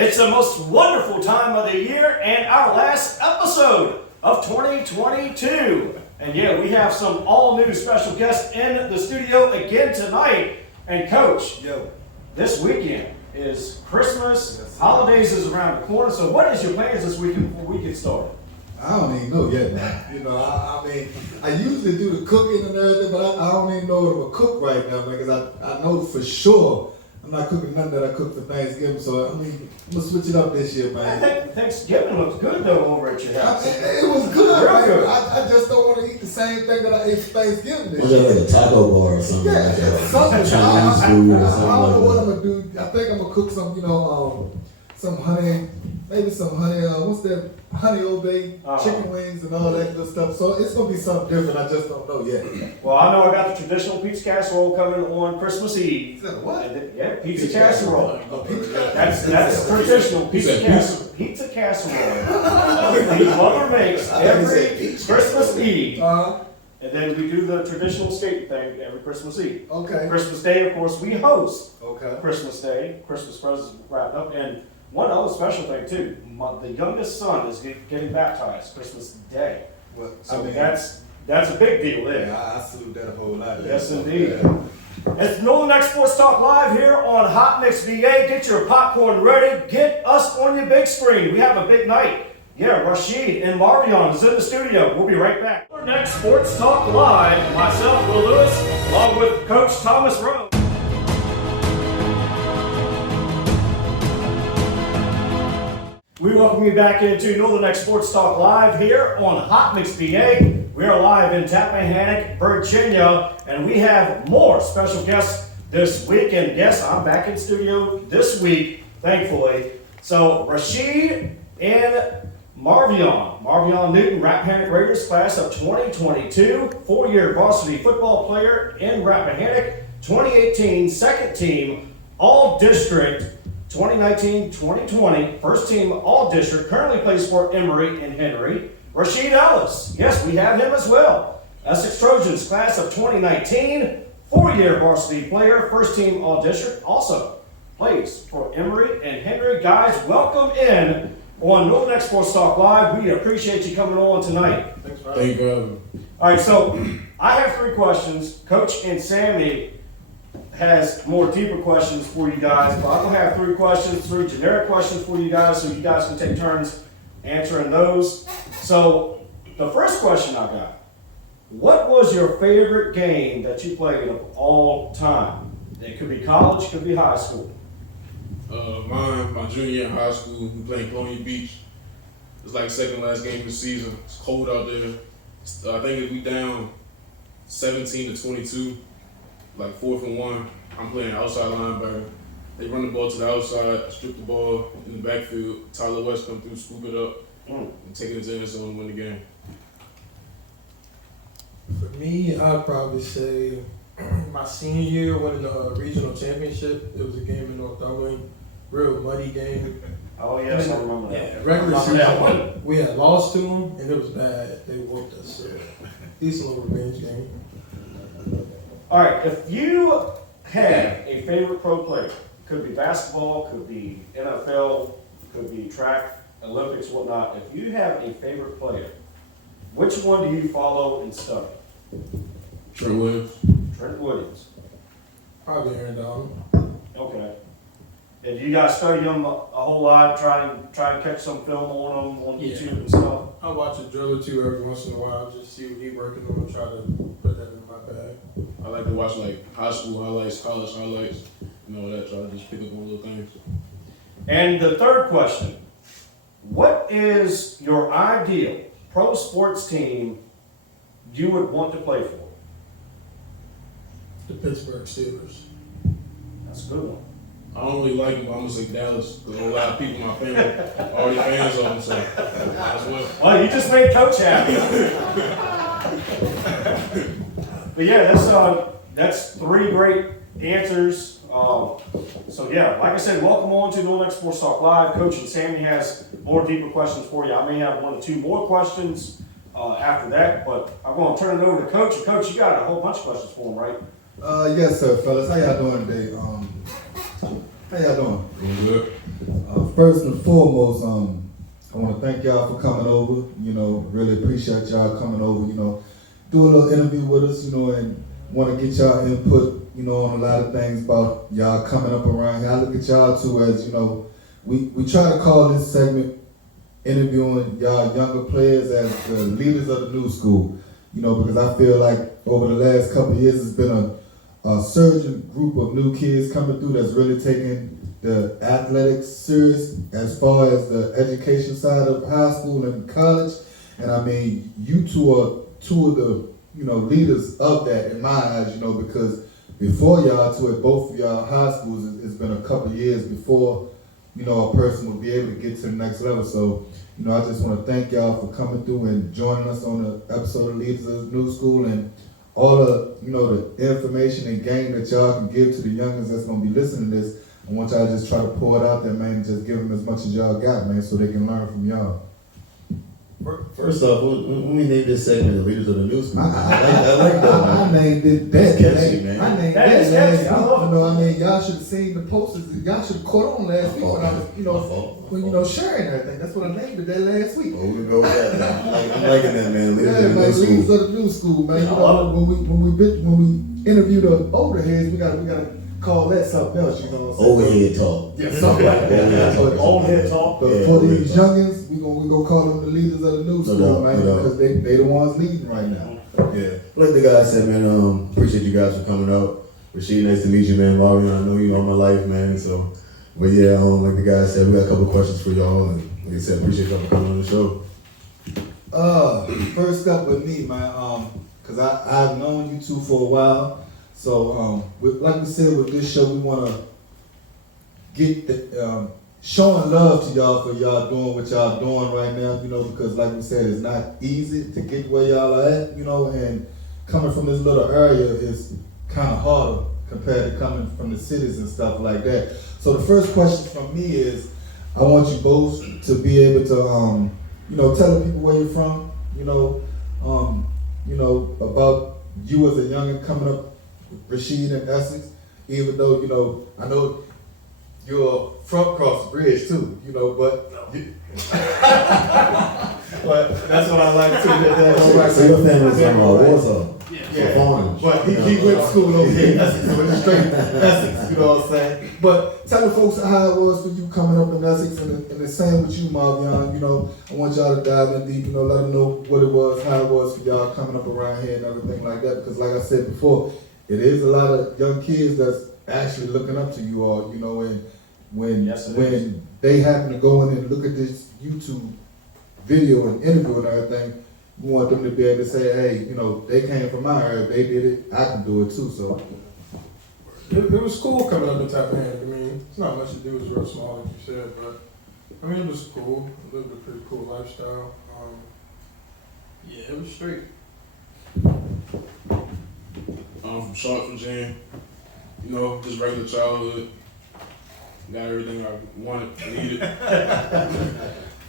It's the most wonderful time of the year and our last episode of 2022. And yeah, we have some all-new special guests in the studio again tonight. And Coach, this weekend is Christmas, holidays is around the corner. So what is your plans this weekend before we get started? I don't even know yet, man. You know, I mean, I usually do the cooking and everything, but I don't even know if I'm going to cook right now, man, because I know for sure I'm not cooking nothing that I cooked for Thanksgiving, so I mean, I'm going to switch it up this year, man. I think Thanksgiving looks good, though, over at your house. It was good, Real man. good. I just don't want to eat the same thing that I ate for Thanksgiving this Was year. that like a taco bar or something like that? Something. Chinese food or I something don't know like what that. I'm going to do. I think I'm going to cook some, some honey, maybe some honey, what's that? Honey obey, chicken wings and all that good stuff. So it's going to be something different. I just don't know yet. Well, I know I got the traditional pizza casserole coming on Christmas Eve. Is that what? Yeah, pizza casserole. Oh, pizza casserole. That's traditional pizza casserole. Pizza casserole. The mother makes every Christmas Eve. And then we do the traditional skate thing every Christmas Eve. Okay. Christmas Day, of course, we host Okay. Christmas Day. Christmas presents wrapped up. And one other special thing, too. The youngest son is getting baptized Christmas Day. Well, So that's a big deal there. Yeah, I salute that a whole lot. Yes, indeed. It's NNK Sports Talk Live here on Hot Mix VA. Get your popcorn ready. Get us on your big screen. We have a big night. Yeah, Rashid and Marvion is in the studio. We'll be right back. NNK Sports Talk Live. Myself, Will Lewis, along with Coach Thomas Roane. We welcome you back into NNK Sports Talk Live here on Hot Mix VA. We are live in Rappahannock, Virginia, and we have more special guests this week. And yes, I'm back in studio this week, thankfully. So Rashid and Marvion Newton, Rappahannock Raiders class of 2022, four-year varsity football player in Rappahannock, 2018 second team All-District, 2019-2020 first team All-District, currently plays for Emory and Henry. Rashid Ellis, yes, we have him as well. Essex Trojans class of 2019, four-year varsity player, first team All-District, also plays for Emory and Henry. Guys, welcome in on NNK Sports Talk Live. We appreciate you coming on tonight. Thanks, Thank you. All right, so I have three questions. Coach and Sammy has more deeper questions for you guys, but I'm gonna have three generic questions for you guys, so you guys can take turns answering those. So the first question I got: what was your favorite game that you played of all time? It could be college, could be high school. Mine, my junior year in high school, we played Colonial Beach. It's like second last game of the season. It's cold out there. I think we down 17 to 22, like 4th and 1. I'm playing outside linebacker. They run the ball to the outside, I strip the ball in the backfield. Tyler West come through, scoop it up, and take it into the end zone and win the game. For me, I'd probably say my senior year winning the regional championship. It was a game in Northumberland, real muddy game. Oh yes, I remember that. Yeah, regular I remember that one. season, we had lost to them, and it was bad. They whooped us. So decent little revenge game. All right, if you had a favorite pro player, could be basketball, could be NFL, could be track, Olympics, whatnot. If you have a favorite player, which one do you follow and study? Trent Williams. Trent Williams. Probably Aaron Donald. Okay. And you guys study him a whole lot, try to catch some film on him on YouTube and stuff? I watch a drill or two every once in a while, just see what he's working on, and try to put that in my bag. I like to watch like high school highlights, college highlights, that. Try to just pick up on little things. And the third question: what is your ideal pro sports team you would want to play for? The Pittsburgh Steelers. That's a good one. I don't really like them, but I'm gonna say Dallas because a lot of people in my family are already fans of them, so that's what. Well, you just made Coach happy. But yeah, that's three great answers. So yeah, like I said, welcome on to NNK Sports Talk Live. Coach and Sammy has more deeper questions for you. I may have one or two more questions after that, but I'm going to turn it over to Coach. And Coach, you got a whole bunch of questions for him, right? Yes, sir, fellas. How y'all doing today? How y'all doing? Doing good. first and foremost, I want to thank y'all for coming over. You know, really appreciate y'all coming over. You know, do a little interview with us. You know, and want to get y'all input. You know, on a lot of things about y'all coming up around here. I look at y'all too as, you know, we try to call this segment interviewing y'all younger players as the leaders of the new school. You know, because I feel like over the last couple of years, it's been a surging group of new kids coming through that's really taking the athletics serious as far as the education side of high school and college. And I mean, you two are two of the, you know, leaders of that in my eyes, you know, because before y'all two at both of y'all high schools, it's been a couple of years before, you know, a person will be able to get to the next level. So, you know, I just want to thank y'all for coming through and joining us on the episode of Leaders of the New School, and all the, you know, the information and game that y'all can give to the youngins that's going to be listening to this. I want y'all to just try to pour it out there, man, and just give them as much as y'all got, man, so they can learn from y'all. First off, when we named this segment the Leaders of the New School, I like that, man. I named it that. That's catchy, man. I named That is that last catchy. I week. love it. You know, I mean, y'all should have seen the posters. Y'all should have caught on last week when I was, you know, when, you know, sharing everything. That's what I named it that last week. Oh, we go with that, man. I'm liking that, man. Leaders Yeah, of the man, New Leaders School. of the New School, man. You I love know, when we interview the older heads, we gotta call that something else. You know what I'm saying? Overhead talk. Yeah, something like that. Yeah. But Old head talk. But Yeah, for real these talk. youngins, we gonna call them the leaders of the new school, doubt, man, no doubt. because they the ones leading right now. Yeah. Like the guy said, man, appreciate you guys for coming out. Rashid, nice to meet you, man. Laurie, I know you all my life, man. So, but yeah, like the guy said, we got a couple questions for y'all, and like I said, appreciate y'all for coming on the show. First up with me, man, cause I've known you two for a while. So, like we said with this show, we wanna get the, showing love to y'all for y'all doing what y'all doing right now, you know, because like we said, it's not easy to get where y'all are at, you know, and coming from this little area is kind of harder compared to coming from the cities and stuff like that. So the first question from me is, I want you both to be able to, you know, tell the people where you're from, you know, about you as a youngin' coming up, Rashid in Essex, even though, you know, I know you're from across the bridge too, you know, but but that's what I like too. So your family's from Warsaw. Yeah, Foreigners. but he went to school over here in Essex, so it's straight Essex, you know what I'm saying? But tell the folks how it was for you coming up in Essex, and the same with you, Marvion, you know, I want y'all to dive in deep, you know, let them know what it was, how it was for y'all coming up around here and everything like that, because like I said before, it is a lot of young kids that's actually looking up to you all, you know, and when they happen to go in and look at this YouTube video and interview and everything, we want them to be able to say, hey, you know, they came from my area, they did it, I can do it too, so. It was cool coming up in Rappahannock. I mean, it's not much to do, it's real small, like you said, but I mean, it was cool. I lived a pretty cool lifestyle. Yeah, it was straight. I'm from Charlotte, Virginia. You know, just regular childhood. Got everything I wanted, needed.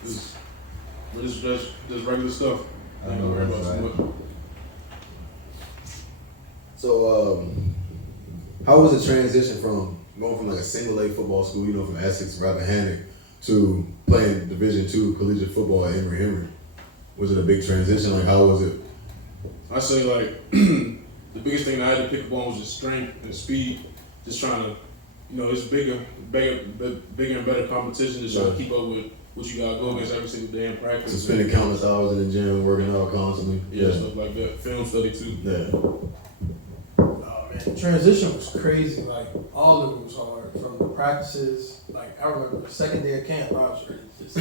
just regular stuff. I ain't gonna worry about too much. So, how was the transition from going from like a single A football school, you know, from Essex, Rappahannock, to playing Division II collegiate football at Emory? Was it a big transition? Like, how was it? I say like the biggest thing that I had to pick up on was just strength and speed. Just trying to, you know, it's bigger and better competition. Just trying to keep up with what you gotta go against every single day in practice. So spending countless hours in the gym, working out constantly. Yeah, stuff like that. Film study too. Yeah. Oh man, the transition was crazy. Like all of it was hard. From the practices, like I remember the second day of camp, I was ready to just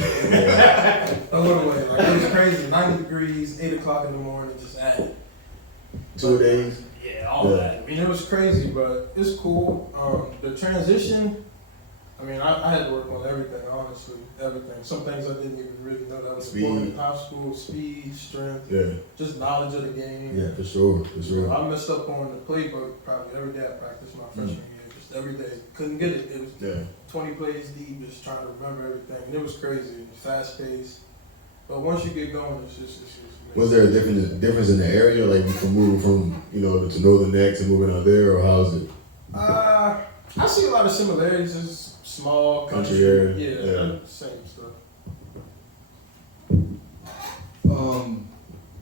throw it away. Like it was crazy. 90 degrees, 8 o'clock in the morning, just at it. 2 days. Yeah, all that. I mean, it was crazy, but it's cool. The transition, I mean, I had to work on everything, honestly, everything. Some things I didn't even really know that was important in high school: speed, strength, just knowledge of the game. Yeah, for sure, for sure. I messed up on the playbook probably every day I practiced my freshman year. Just every day, couldn't get it. It was 20 plays deep, just trying to remember everything. And it was crazy, fast paced. But once you get going, it's just was there a difference in the area, like from moving from, you know, to Northern Neck to moving out there, or how is it? I see a lot of similarities. It's small Country area. Yeah, same stuff.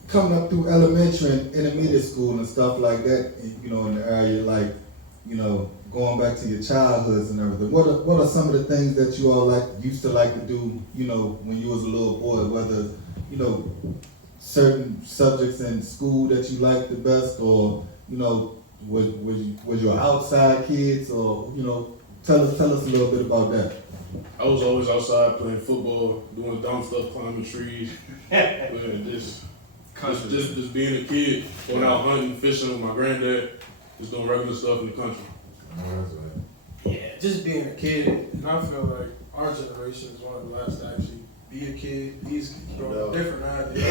Coming up through elementary and intermediate school and stuff like that, you know, in the area, like, you know, going back to your childhoods and everything, what are some of the things that you all used to like to do, you know, when you was a little boy, whether, you know, certain subjects in school that you liked the best, or, you know, was you outside kids, or, you know, tell us a little bit about that. I was always outside playing football, doing dumb stuff, climbing trees, just being a kid, going out hunting, fishing with my granddad, just doing regular stuff in the country. Yeah, just being a kid, and I feel like our generation is one of the last to actually be a kid. These kids are different nowadays.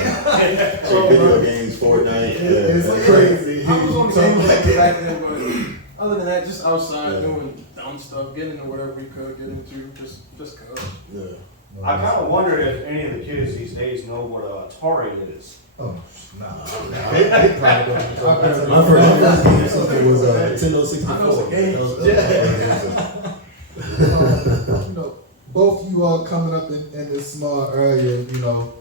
Video games, Fortnite. It's crazy. I was on the game like back then, but other than that, just outside doing dumb stuff, getting into whatever we could get into, just cause. Yeah. I kind of wonder if any of the kids these days know what Atari is. Oh, nah. My first game was Nintendo 64. I know the game. You know, both of you all coming up in this small area, you know,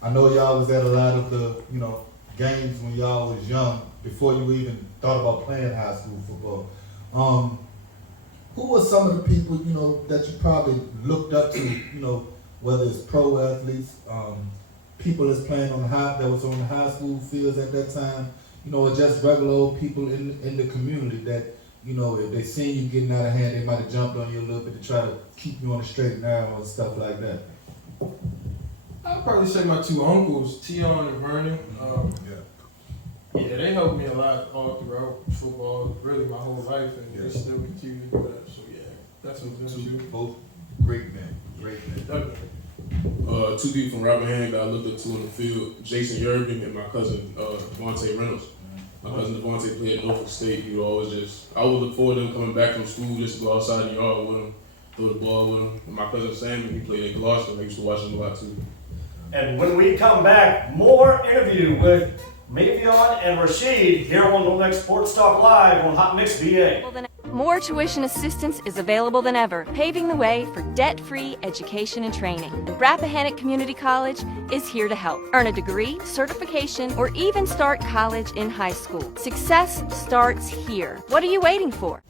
I know y'all was at a lot of the, you know, games when y'all was young, before you even thought about playing high school football. Who were some of the people, you know, that you probably looked up to, you know, whether it's pro athletes, people that's playing on that was on the high school fields at that time, you know, or just regular old people in the community that, you know, if they seen you getting out of hand, they might have jumped on you a little bit to try to keep you on the straight and narrow and stuff like that. I'd probably say my two uncles, Tion and Vernon. Yeah, they helped me a lot all throughout football, really my whole life, and they still continue to do that. So yeah, that's what them two. Both great men. Definitely. Two people from Rappahannock that I looked up to in the field, Jason Yerbing and my cousin Devontae Reynolds. My cousin Devontae played at Norfolk State. He would always I would look forward to him coming back from school just to go outside in the yard with him, throw the ball with him. And my cousin Samuel, he played at Gloucester. I used to watch him a lot too. And when we come back, more interview with Mavion and Rashid here on the next Sports Talk Live on Hot Mix BA. More tuition assistance is available than ever, paving the way for debt-free education and training. Rappahannock Community College is here to help. Earn a degree, certification, or even start college in high school. Success starts here. What are you waiting for?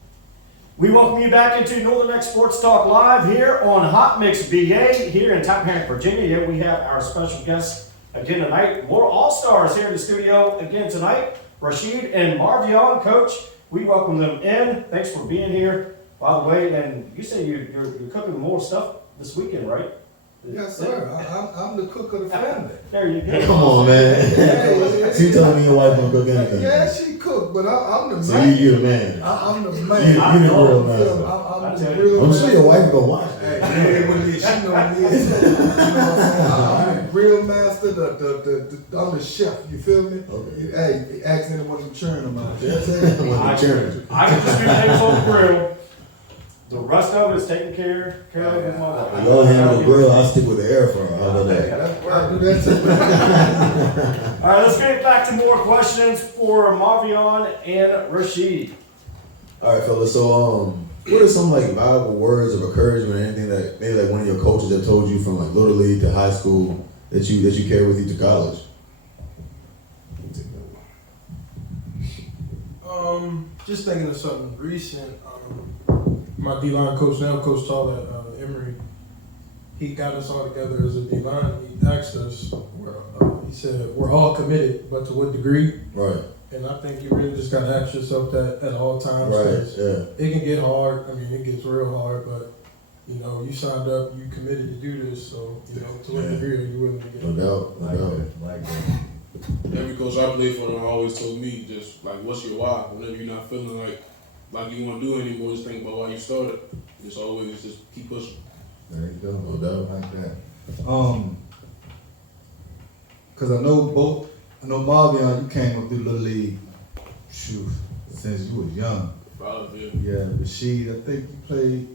We welcome you back into Northern X Sports Talk Live here on Hot Mix BA here in Rappahannock, Virginia. Here we have our special guests again tonight. More All-Stars here in the studio again tonight. Rashid and Marvion, Coach. We welcome them in. Thanks for being here. By the way, and you say you're cooking more stuff this weekend, right? Yes, sir. I'm the cook of the family. There you go. Come on, man. So you telling me your wife don't cook anything? Yeah, she cooked, but I'm the man. So you're the man. I'm the man. You're the real man. I'm the real man. I'm sure your wife gonna watch. Hey, what it is, she know what it is. You know what I'm saying? I'm the grill master, I'm the chef, you feel me? Okay. Hey, ask anyone to churn them out. I can just do things on the grill. The rest of it is taken care of with my wife. Y'all handle the grill, I'll stick with the air fryer. How about that? I do that too. All right, let's get back to more questions for Marvion and Rashid. All right, fellas. So, what are some like valuable words of encouragement or anything that maybe like one of your coaches have told you from like little league to high school that you carry with you to college? Just thinking of something recent. My D-line coach, now Coach Tall at Emory, he got us all together as a D-line. He asked us, he said, we're all committed, but to what degree? Right. And I think you really just got to ask yourself that at all times. Right, yeah. It can get hard. I mean, it gets real hard, but, you know, you signed up, you committed to do this, so, you know, to what degree are you willing to get? No doubt. Like that. Every coach I played for them always told me just like, what's your why? Whenever you're not feeling like you want to do anymore, just think about why you started. Just always just keep pushing. There you go. No doubt. Like that. Cause I know Marvion, you came up through Little League, shoot, since you was young. Yeah, Rashid, I think you played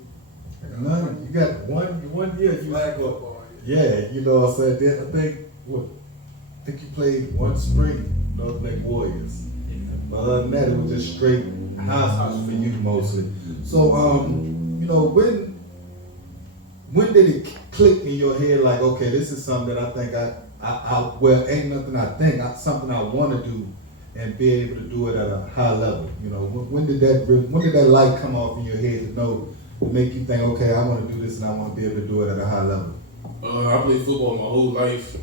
none. You got one year you Flag was football. yeah, you know what I'm saying? Then I think you played one spring, North Lake Warriors. But other than that, it was just straight house for you mostly. So, you know, when did it click in your head like, okay, this is something that I think well, ain't nothing I think, something I want to do and be able to do it at a high level. You know, when did that light come off in your head to make you think, okay, I want to do this and I want to be able to do it at a high level? I played football my whole life.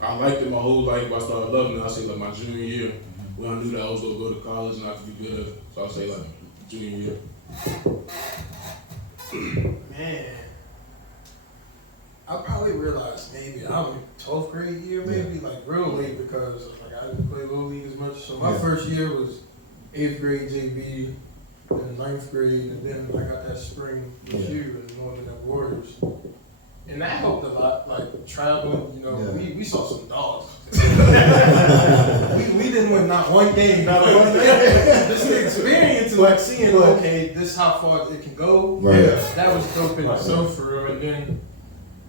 I liked it my whole life, but I started loving it, I say like my junior year, when I knew that I was going to go to college and I could be good at it. So I say like junior year. Man, I probably realized maybe I was 12th grade year, maybe like real late because like I didn't play little league as much. So my first year was 8th grade JV, then 9th grade, and then I got that spring with you and Northern Warriors. And that helped a lot, like traveling, you know, we saw some dogs. we didn't win not one game. Just the experience of like seeing, okay, this how far it can go. Right. That was dope in itself for real. And then,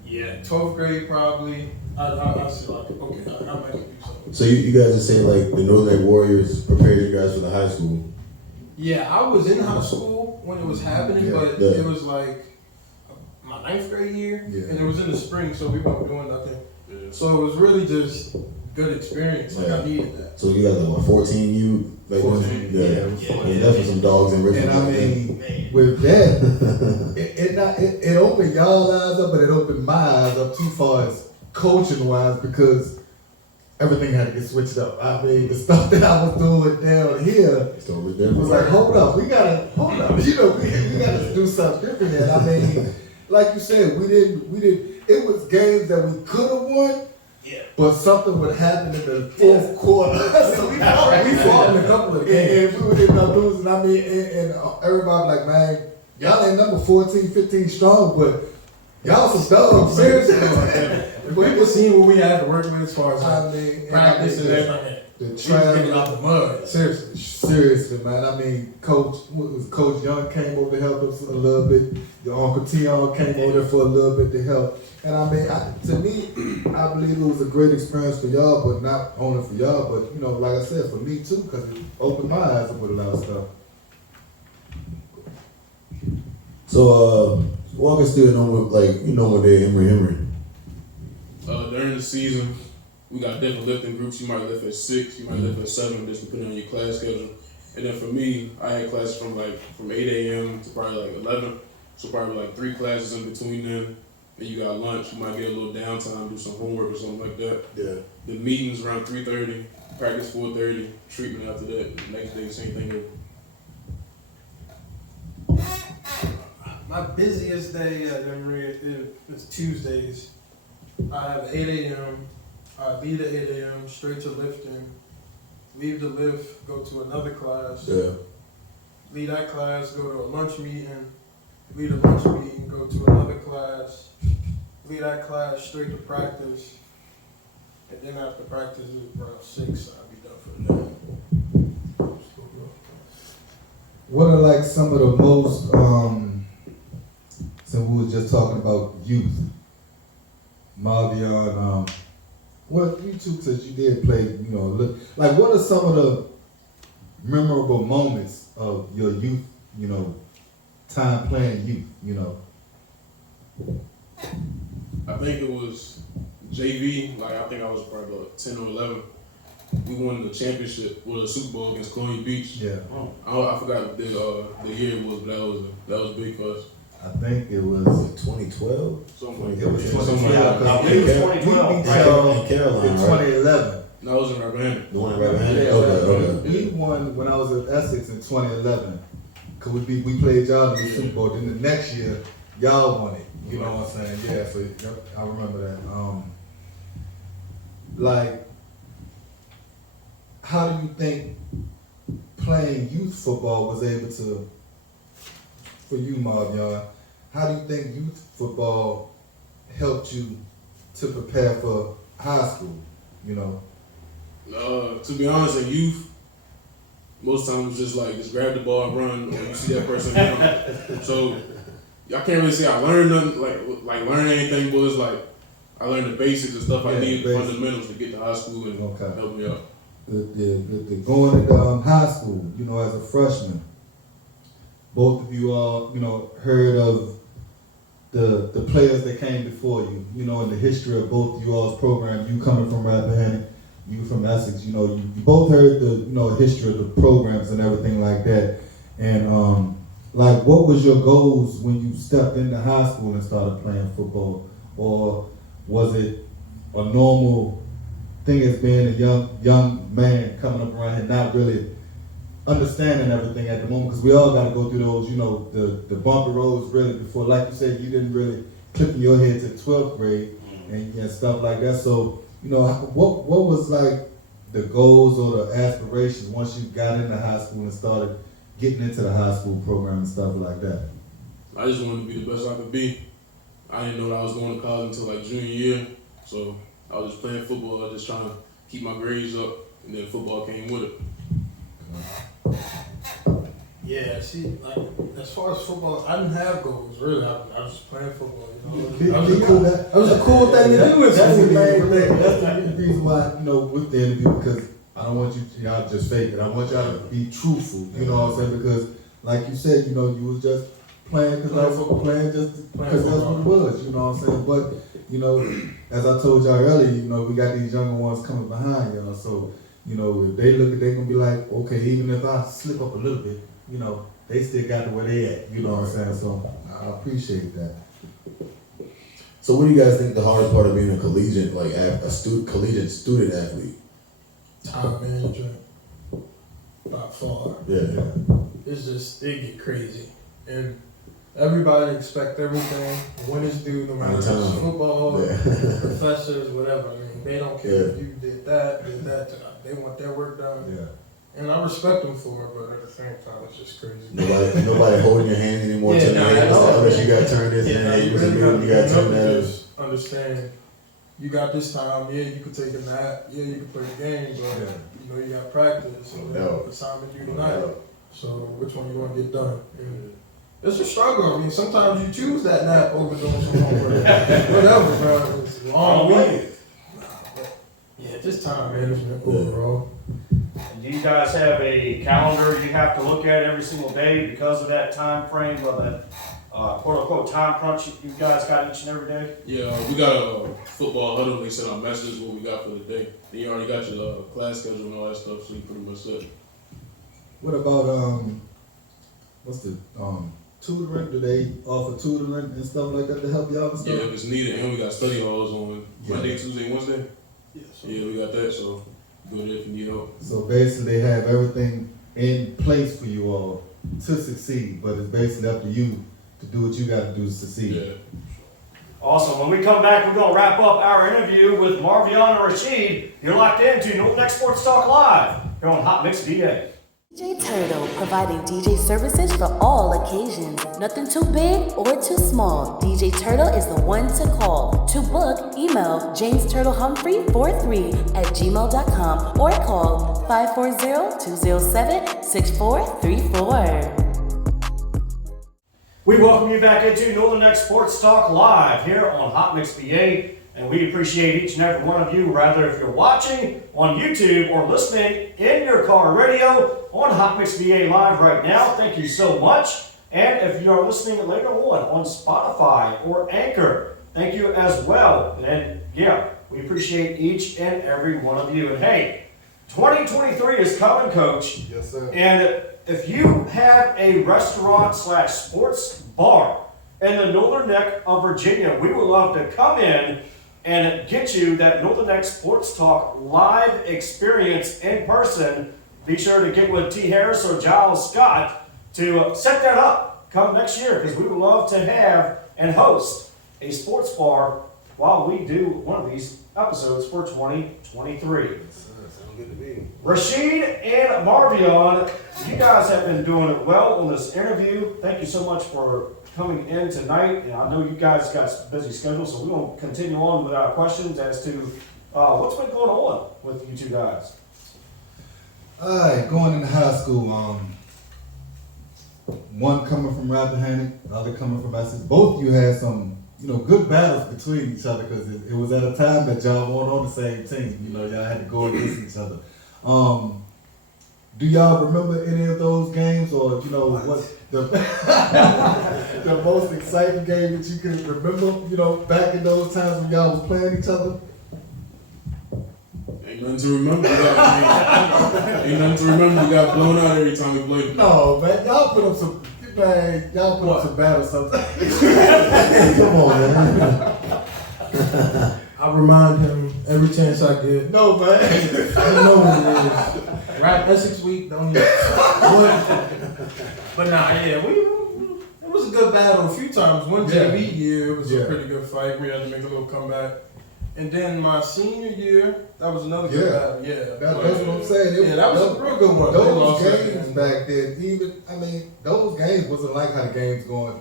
12th grade probably, I said like, okay, I might do something. So you guys are saying like the Northern Warriors prepared you guys for the high school? Yeah, I was in high school when it was happening, but it was like my 9th grade year, and it was in the spring, so we weren't doing nothing. Yeah. So it was really just good experience. Like I needed that. So you guys like what, 14 you? Like 14. Yeah, that's for some dogs in Richmond. And I mean, with that, it opened y'all eyes up, but it opened my eyes up too far as coaching wise because everything had to get switched up. I mean, the stuff that I was doing down here was like, hold up, you know, we gotta do something different. And I mean, like you said, we didn't. It was games that we could have won. Yeah. But something would happen in the fourth quarter. So we fought in a couple of games. And we would end up losing. I mean, and everybody like, man, y'all ain't number 14, 15 strong, but y'all some dogs. Seriously. We were seeing what we had to work with as far as practice and everything. The travel out the mud. Seriously, man. I mean, Coach Young came over to help us a little bit. Your Uncle Tion came over there for a little bit to help. And I mean, to me, I believe it was a great experience for y'all, but not only for y'all, but you know, like I said, for me too, because it opened my eyes up with a lot of stuff. So, walk us through one day Emory. During the season, we got different lifting groups. You might lift at 6, you might lift at 7, just depending on your class schedule. And then for me, I had classes from 8 a.m. to probably like 11, so probably like 3 classes in between them. And you got lunch, you might get a little downtime, do some homework or something like that. Yeah. The meetings around 3:30, practice 4:30, treatment after that. The next day, same thing. My busiest day at Emory is Tuesdays. I have 8 a.m. I leave at 8 a.m. straight to lifting. Leave the lift, go to another class. Yeah. Leave that class, go to a lunch meeting. Leave the lunch meeting, go to another class. Leave that class straight to practice. And then after practice is around 6, I'll be done for the day. What are like some of the most, since we were just talking about youth, Marvion, what you two, since you did play, you know, like what are some of the memorable moments of your youth, you know, time playing youth, you know? I think it was JV, I think I was probably about 10 or 11. We won the championship, or the Super Bowl against Colonial Beach. Yeah. I forgot the year it was, but that was big for us. I think it was 2012? Something like it was that. 2012. I believe it was 2012. We beat y'all in Carolina, in 2011. No, it was in Rappahannock. The one in Rappahannock? Yeah, Okay. we won when I was at Essex in 2011. Cause we played y'all in the Super Bowl. Then the next year, y'all won it. You know what I'm saying? Yeah, so yep, I remember that. How do you think playing youth football was able to, for you, Marvion, how do you think youth football helped you to prepare for high school, you know? To be honest, in youth, most times just grab the ball and run, or you see that person run. So I can't really say I learned nothing, like learn anything, but it's I learned the basics and stuff I need, fundamentals to get to high school and help me out. the going to high school, you know, as a freshman. Both of you all, you know, heard of the players that came before you, you know, in the history of both you all's program. You coming from Rappahannock, you from Essex, you know, you both heard the, you know, history of the programs and everything like that. And like, what was your goals when you stepped into high school and started playing football? Or was it a normal thing as being a young man coming up around here, not really understanding everything at the moment? Because we all got to go through those, you know, the bumpy roads really before, like you said, you didn't really click in your head to 12th grade and stuff like that. So, you know, what was like the goals or the aspirations once you got into high school and started getting into the high school program and stuff like that? I just wanted to be the best I could be. I didn't know that I was going to college until like junior year, so I was just playing football, just trying to keep my grades up, and then football came with it. Yeah, see, like, as far as football, I didn't have goals, really. I was just playing football, you know. That was a cool thing to do. That's the main thing. That's the reason why, you know, with the interview, because I don't want y'all just fake it. I want y'all to be truthful, you know what I'm saying? Because, like you said, you know, you was just playing because that's what it was, you know what I'm saying? But, you know, as I told y'all earlier, you know, we got these younger ones coming behind y'all, so, you know, if they look at, they gonna be like, okay, even if I slip up a little bit, you know, they still got to where they at, you know what I'm saying? So I appreciate that. So what do you guys think the hardest part of being a collegiate, like collegiate student athlete? Time management, by far. Yeah. It's just, it get crazy. And everybody expect everything when it's due, no matter if it's football, professors, whatever. I mean, they don't care if you did that. They want their work done. Yeah. And I respect them for it, but at the same time, it's just crazy. Nobody holding your hand anymore. Unless you got turned this and you got turned that. Just understand, you got this time. Yeah, you could take a nap. Yeah, you could play the game, but you know you got practice. And the assignment due tonight. So which one you want to get done? And it's a struggle. I mean, sometimes you choose that nap over doing some homework. Whatever, bro. It's a long week. Yeah, just time management overall. And do you guys have a calendar you have to look at every single day because of that time frame of that quote-unquote time crunch you guys got each and every day? Yeah, we got a football huddle. They send out messages what we got for the day. Then you already got your class schedule and all that stuff, so you pretty much set. What about what's the tutoring? Do they offer tutoring and stuff like that to help y'all and stuff? Yeah, if it's needed, and we got study halls on Monday, Tuesday, Wednesday. Yes. Yeah, we got that, so go there if you need help. So basically, they have everything in place for you all to succeed, but it's basically up to you to do what you got to do to succeed. Yeah. Awesome. When we come back, we're going to wrap up our interview with Marvion and Rashid. You're locked into Northern X Sports Talk Live here on Hot Mix BA. DJ Turtle, providing DJ services for all occasions. Nothing too big or too small. DJ Turtle is the one to call. To book, email jamesturtlehumphrey43@gmail.com or call 540-207-6434. We welcome you back into Northern X Sports Talk Live here on Hot Mix BA. And we appreciate each and every one of you, rather if you're watching on YouTube or listening in your car radio on Hot Mix BA Live right now. Thank you so much. And if you are listening later on Spotify or Anchor, thank you as well. And yeah, we appreciate each and every one of you. And hey, 2023 is coming, Coach. Yes, sir. And if you have a restaurant/sports bar in the northern neck of Virginia, we would love to come in and get you that Northern X Sports Talk live experience in person. Be sure to get with T. Harris or Giles Scott to set that up come next year, because we would love to have and host a sports bar while we do one of these episodes for 2023. Sounds good to me. Rashid and Marvion, you guys have been doing it well on this interview. Thank you so much for coming in tonight. And I know you guys got busy schedules, so we're going to continue on with our questions as to what's been going on with you two guys. All right, going into high school, one coming from Rappahannock, the other coming from Essex. Both of you had some, good battles between each other, because it was at a time that y'all weren't on the same team. Y'all had to go against each other. Do y'all remember any of those games, or you know what the the most exciting game that you can remember? You know, back in those times when y'all was playing each other. Ain't nothing to remember. Ain't nothing to remember. We got blown out every time we played. No, man, y'all put up some battles sometimes. Come on, man. I remind him every chance I get. No, man. I know what it is. Rap Essex Week, don't you? But nah, yeah, it was a good battle a few times. One JV year, it was a pretty good fight. We had to make a little comeback. And then my senior year, that was another good battle. Yeah. That's what I'm saying. That was a real good one. Those games back then, those games wasn't like how the games going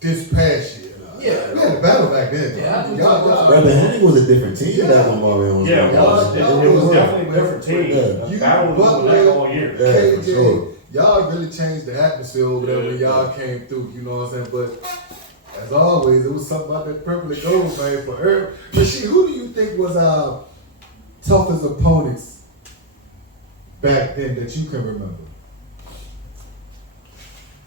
this past year. Yeah. We had a battle back then. Yeah. Rappahannock was a different team that when Mario was Yeah, it was definitely a different team. Yeah. The battle was like all year. Yeah, for sure. Y'all really changed the atmosphere over there when y'all came through, you know what I'm saying? But as always, it was something about that purple and gold, man, for her. But who do you think was our toughest opponents back then that you can remember?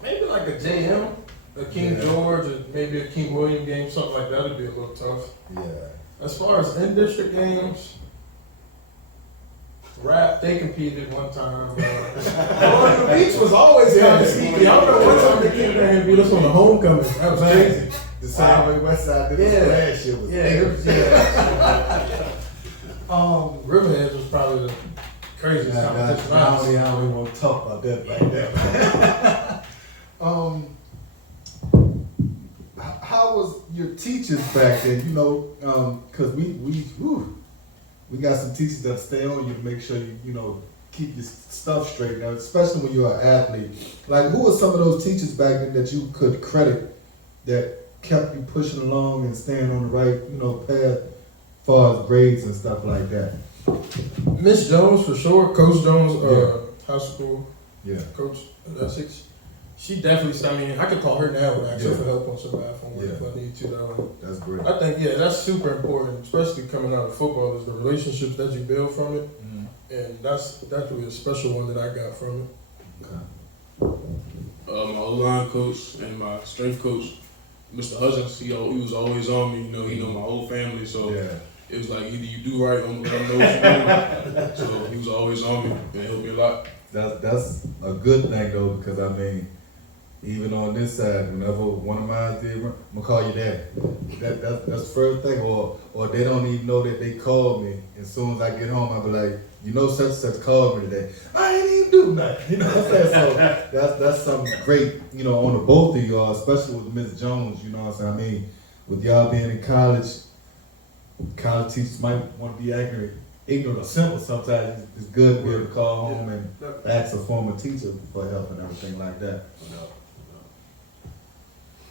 Maybe like a JM, a King George, or maybe a King William game, something like that would be a little tough. Yeah. As far as in-district games, Rap, they competed one time. The Beach was always kind of sneaky. I don't know one time they came down here and beat us on the homecoming. That was crazy. The same way West Side did last year was Riverhead was probably the craziest competition. I don't even want to talk about that right there. How was your teachers back then? You know, because we got some teachers that stay on you to make sure you keep your stuff straight now, especially when you're an athlete. Like, who were some of those teachers back then that you could credit that kept you pushing along and staying on the right, path as far as grades and stuff like that? Miss Jones for sure. Coach Jones, high school coach at Essex. She definitely, I could call her now and ask her for help on some math homework if I need to. Though. That's great. I think, that's super important, especially coming out of football, is the relationships that you build from it. And that's really a special one that I got from it. Okay. My O-line coach and my strength coach, Mr. Hutchins, he was always on me. He know my whole family, so it was like either you do right, I'm gonna let him know what you're doing. So he was always on me and helped me a lot. That's a good thing though, because even on this side, whenever one of mine did, I'm gonna call you daddy. That's the first thing, or they don't even know that they called me. As soon as I get home, I'll be like, such and such called me today. I ain't even do nothing. You know what I'm saying? So that's something great, on the both of y'all, especially with Miss Jones. You know what I'm saying? With y'all being in college teachers might want to be ignorant or simple. Sometimes it's good to be able to call home and ask a former teacher for help and everything like that.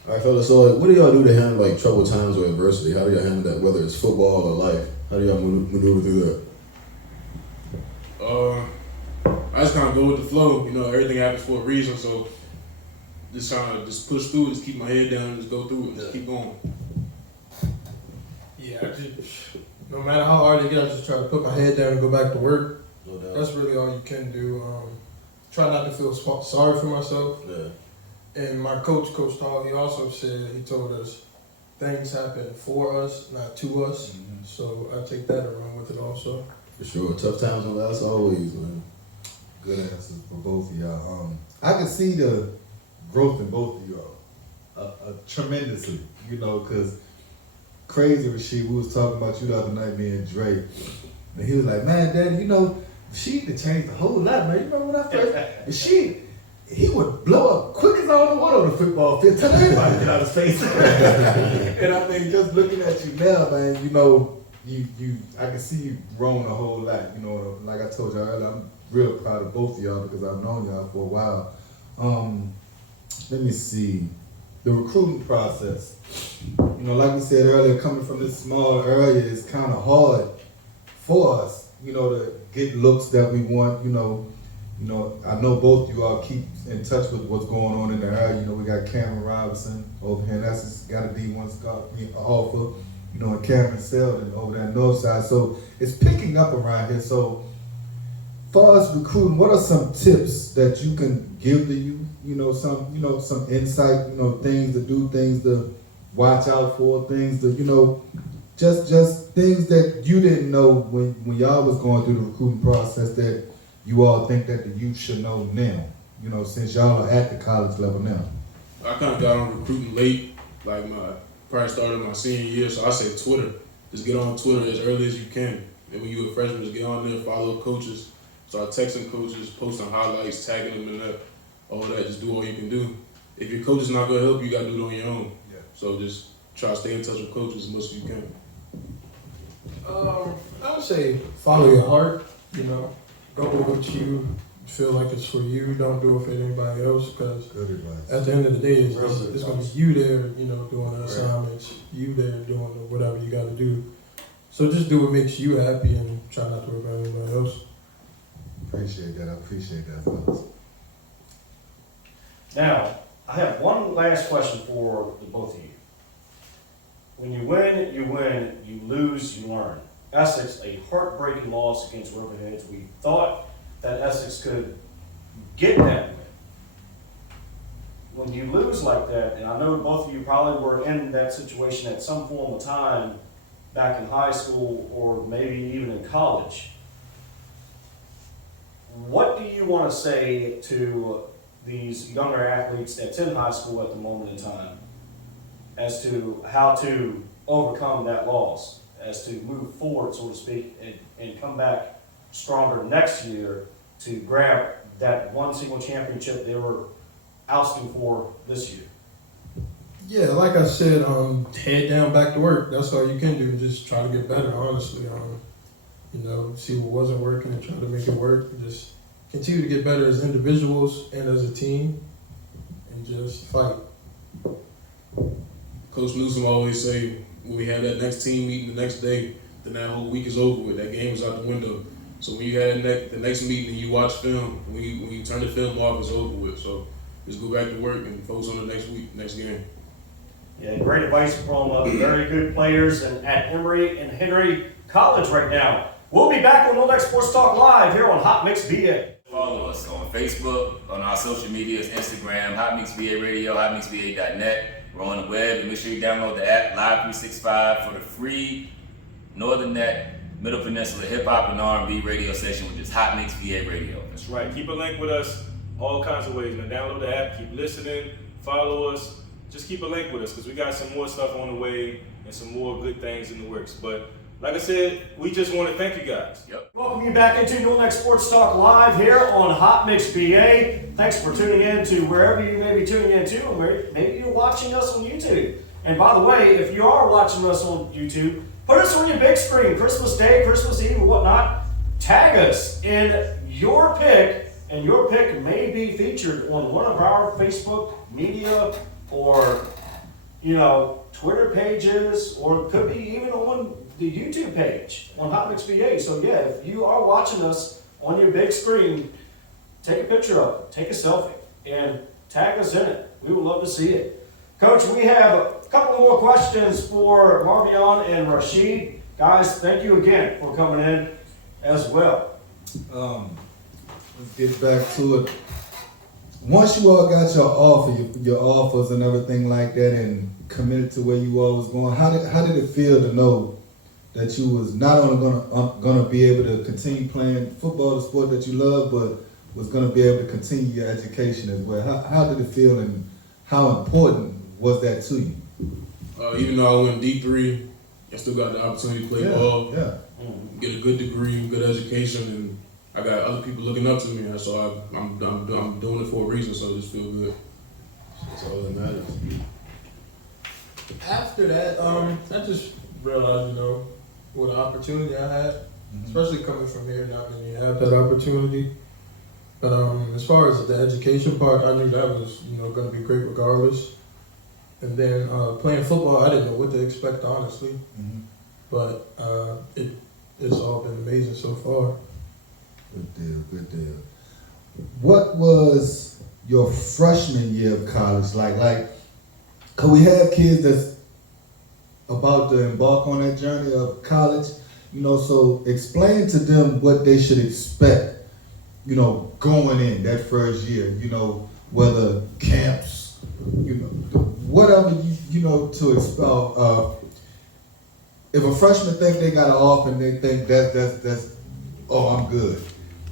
All right, fellas, so what do y'all do to handle troubled times or adversity? How do y'all handle that, whether it's football or life? How do y'all maneuver through that? I just kind of go with the flow. Everything happens for a reason, so just kind of push through, just keep my head down and just go through it, just keep going. Yeah, no matter how hard it gets, I just try to put my head down and go back to work. No doubt. That's really all you can do. Try not to feel sorry for myself. Yeah. And my coach, Coach Tall, he also said, he told us things happen for us, not to us. Mm-hmm. So I take that and run with it also. For sure. Tough times don't last always, man. Good answers for both of y'all. I can see the growth in both of y'all tremendously, because crazy Rasheed, we was talking about you the other night, me and Dre, and he was like, man, Daddy, she could change a whole lot, man. You remember when I first, he would blow up quick as all the water on the football field, tell everybody to get out of his face. And I think just looking at you now, man, I can see you growing a whole lot. Like I told y'all earlier, I'm real proud of both of y'all because I've known y'all for a while. Let me see. The recruiting process. Like we said earlier, coming from this small area is kind of hard for us, to get looks that we want. I know both you all keep in touch with what's going on in the area. We got Cameron Robinson over here, and that's got a D1 offer. And Cameron Selden over there on the north side. So it's picking up around here. So far as recruiting, what are some tips that you can give to you? Some insight, things to do, things to watch out for, things to, just things that you didn't know when y'all was going through the recruiting process that you all think that the youth should know now, since y'all are at the college level now. I kind of got on recruiting late, probably started my senior year, so I say Twitter. Just get on Twitter as early as you can. And when you're a freshman, just get on there, follow coaches, start texting coaches, posting highlights, tagging them in that, all that. Just do all you can do. If your coach is not going to help you, you got to do it on your own. Yeah. So just try to stay in touch with coaches as much as you can. I would say follow your heart, go with what you feel like it's for you. Don't do it for anybody else, because at the end of the day, it's going to be you there, doing the assignments, you there doing whatever you got to do. So just do what makes you happy and try not to worry about anybody else. Appreciate that. I appreciate that, fellas. Now, I have one last question for the both of you. When you win, you win. You lose, you learn. Essex, a heartbreaking loss against Riverheads. We thought that Essex could get that win. When you lose like that, and I know both of you probably were in that situation at some form of time back in high school or maybe even in college, what do you want to say to these younger athletes that's in high school at the moment in time as to how to overcome that loss, as to move forward, so to speak, and come back stronger next year to grab that one single championship they were ousting for this year? Yeah, like I said, head down, back to work. That's all you can do. Just try to get better, honestly. See what wasn't working and try to make it work. And just continue to get better as individuals and as a team, and just fight. Coach Newsom always say, when we have that next team meeting the next day, then that whole week is over with. That game is out the window. So when you have the next meeting and you watch film, when you turn the film off, it's over with. So just go back to work and focus on the next game. Yeah, great advice from very good players at Emory and Henry College right now. We'll be back on Old X Sports Talk Live here on Hot Mix BA. Follow us on Facebook, on our social medias, Instagram, Hot Mix BA Radio, hotmixba.net. We're on the web, and make sure you download the app Live365 for the free Northern Net Middle Peninsula Hip Hop and R&B radio station, which is Hot Mix BA Radio. That's right. Keep a link with us all kinds of ways. Now download the app, keep listening, follow us. Just keep a link with us, because we got some more stuff on the way and some more good things in the works. But like I said, we just want to thank you guys. Yep. Welcome you back into New Next Sports Talk Live here on Hot Mix BA. Thanks for tuning in to wherever you may be tuning in to, and maybe you're watching us on YouTube. And by the way, if you are watching us on YouTube, put us on your big screen, Christmas Day, Christmas Eve, or whatnot. Tag us in your pick, and your pick may be featured on one of our Facebook media or, Twitter pages, or it could be even on the YouTube page on Hot Mix BA. So yeah, if you are watching us on your big screen, take a picture of it, take a selfie, and tag us in it. We would love to see it. Coach, we have a couple more questions for Marvion and Rashid. Guys, thank you again for coming in as well. Let's get back to it. Once you all got your offers and everything like that, and committed to where you all was going, how did it feel to know that you was not only gonna be able to continue playing football, the sport that you love, but was gonna be able to continue your education as well? How did it feel, and how important was that to you? Even though I went D3, I still got the opportunity to play ball, get a good degree, good education, and I got other people looking up to me, so I'm doing it for a reason, so I just feel good. That's all that matters. After that, I just realized, what an opportunity I had, especially coming from here, not many have that opportunity. But as far as the education part, I knew that was, going to be great regardless. And then playing football, I didn't know what to expect, honestly. But it's all been amazing so far. Good deal. What was your freshman year of college like? Cause we have kids that's about to embark on that journey of college, so explain to them what they should expect, you know, going in that first year, you know, whether camps, you know, whatever you know to expel. If a freshman think they got an off and they think that's oh, I'm good.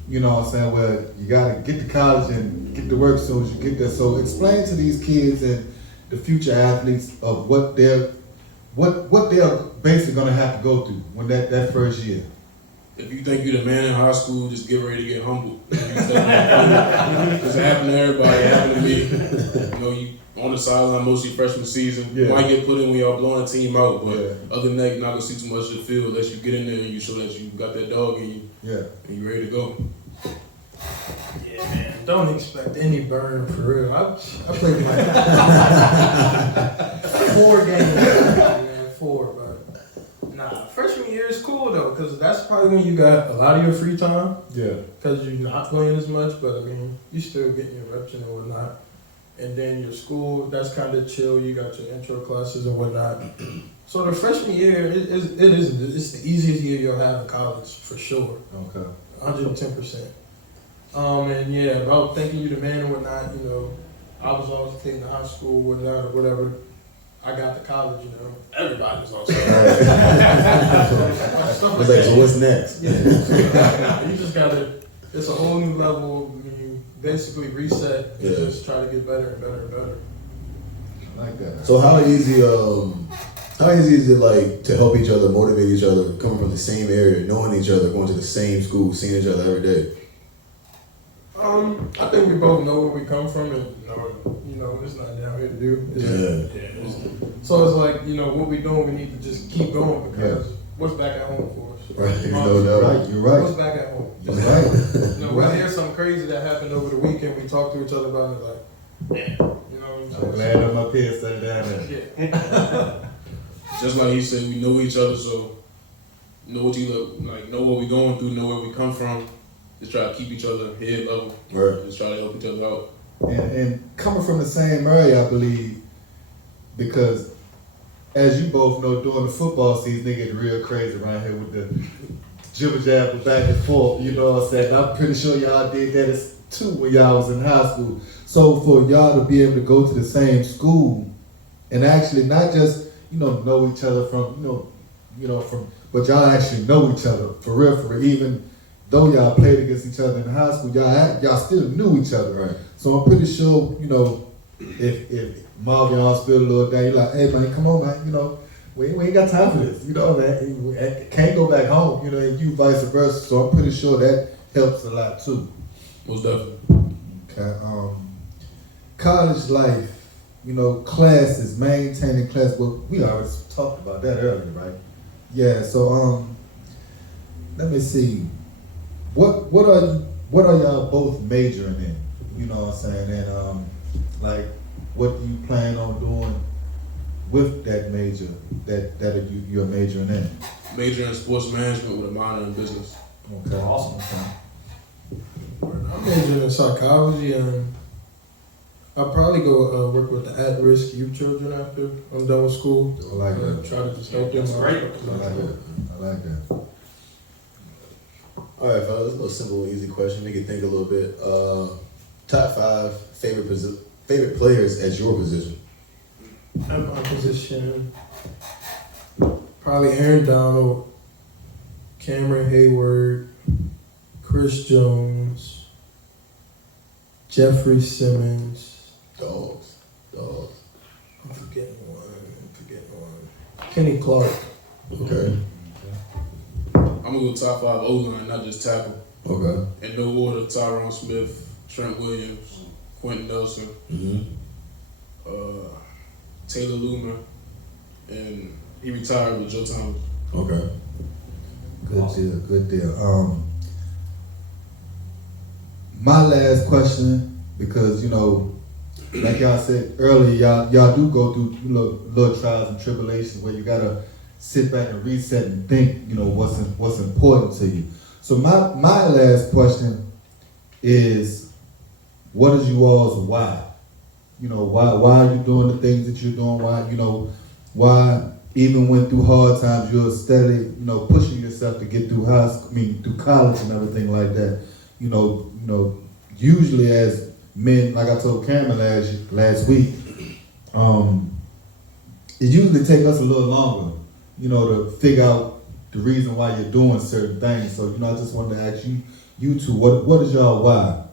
You know what I'm saying? Well, you gotta get to college and get to work as soon as you get there. So explain to these kids and the future athletes of what they're basically gonna have to go through when that first year. If you think you're the man in high school, just get ready to get humbled. Because it happened to everybody. It happened to me. You know, you on the sideline most of your freshman season. Yeah. You might get put in when y'all blowing a team out, but Yeah. other than that, you're not gonna see too much of the field unless you get in there and you show that you got that dog in you Yeah. and you ready to go. Yeah, man. Don't expect any burn for real. I played like 4 games, man, 4, but nah. Freshman year is cool though, because that's probably when you got a lot of your free time. Yeah. Because you're not playing as much, but I mean, you still getting your reps in and whatnot. And then your school, that's kind of chill. You got your intro classes and whatnot. So the freshman year, it's the easiest year you'll have in college for sure. Okay. 110%. And yeah, about thinking you the man and whatnot, you know, I was always thinking high school, whatnot, or whatever. I got to college, you know, everybody was on stuff. It's like, so what's next? Yeah, so, you just gotta, it's a whole new level. You basically reset and just try to get better and better and better. I like that. So how easy is it like to help each other, motivate each other, coming from the same area, knowing each other, going to the same school, seeing each other every day? I think we both know where we come from and you know, it's not down here to do. So it's like, you know, what we doing, we need to just keep going because what's back at home for us? Right, You're right. What's back at home? You're right. You know, when there's something crazy that happened over the weekend, we talk to each other about it like, yeah, you know what I'm saying? I'm glad I'm up here sitting down there. Yeah. Just like he said, we know each other, so know what you look like, know what we going through, know where we come from. Just try to keep each other head level. Right. Just try to help each other out. And coming from the same area, I believe, because as you both know, during the football season, they get real crazy around here with the jibber jabber back and forth. You know what I'm saying? I'm pretty sure y'all did that too when y'all was in high school. So for y'all to be able to go to the same school and actually not just know each other from but y'all actually know each other for real. Even though y'all played against each other in high school, y'all still knew each other. Right. So I'm pretty sure, if Marvin y'all spilled a little down, you're like, hey man, come on man, we ain't got time for this. Man, can't go back home, and you vice versa. So I'm pretty sure that helps a lot too. Most definitely. Okay. College life, classes, maintaining class. Well, we already talked about that earlier, right? Yeah. So let me see. What are y'all both majoring in? You know what I'm saying? And what do you plan on doing with that major that you're majoring in? Major in sports management with a minor in business. Okay. Awesome. I'm majoring in psychology and I'll probably go work with the at-risk youth children after I'm done with school. I like that. Try to just help them That's out. great. I like that. All right, fellas, a little simple, easy question. Make you think a little bit. Top 5 favorite players at your position. At my position, probably Aaron Donald, Cameron Hayward, Chris Jones, Jeffrey Simmons. Dogs. I'm forgetting one. Kenny Clark. Okay. I'm gonna go top 5 O-line, not just tackle. Okay. In no order: Tyrone Smith, Trent Williams, Quentin Nelson, Taylor Loomer, and he retired with Joe Thomas. Okay. Good deal. My last question, because like y'all said earlier, y'all do go through little trials and tribulations where you gotta sit back and reset and think, what's important to you. So my last question is, what is you all's why? Why are you doing the things that you're doing? Why even when through hard times you're steadily, pushing yourself to get through through college and everything like that. usually as men, like I told Cameron last week, it usually takes us a little longer, to figure out the reason why you're doing certain things. So, I just wanted to ask you two, what is y'all why?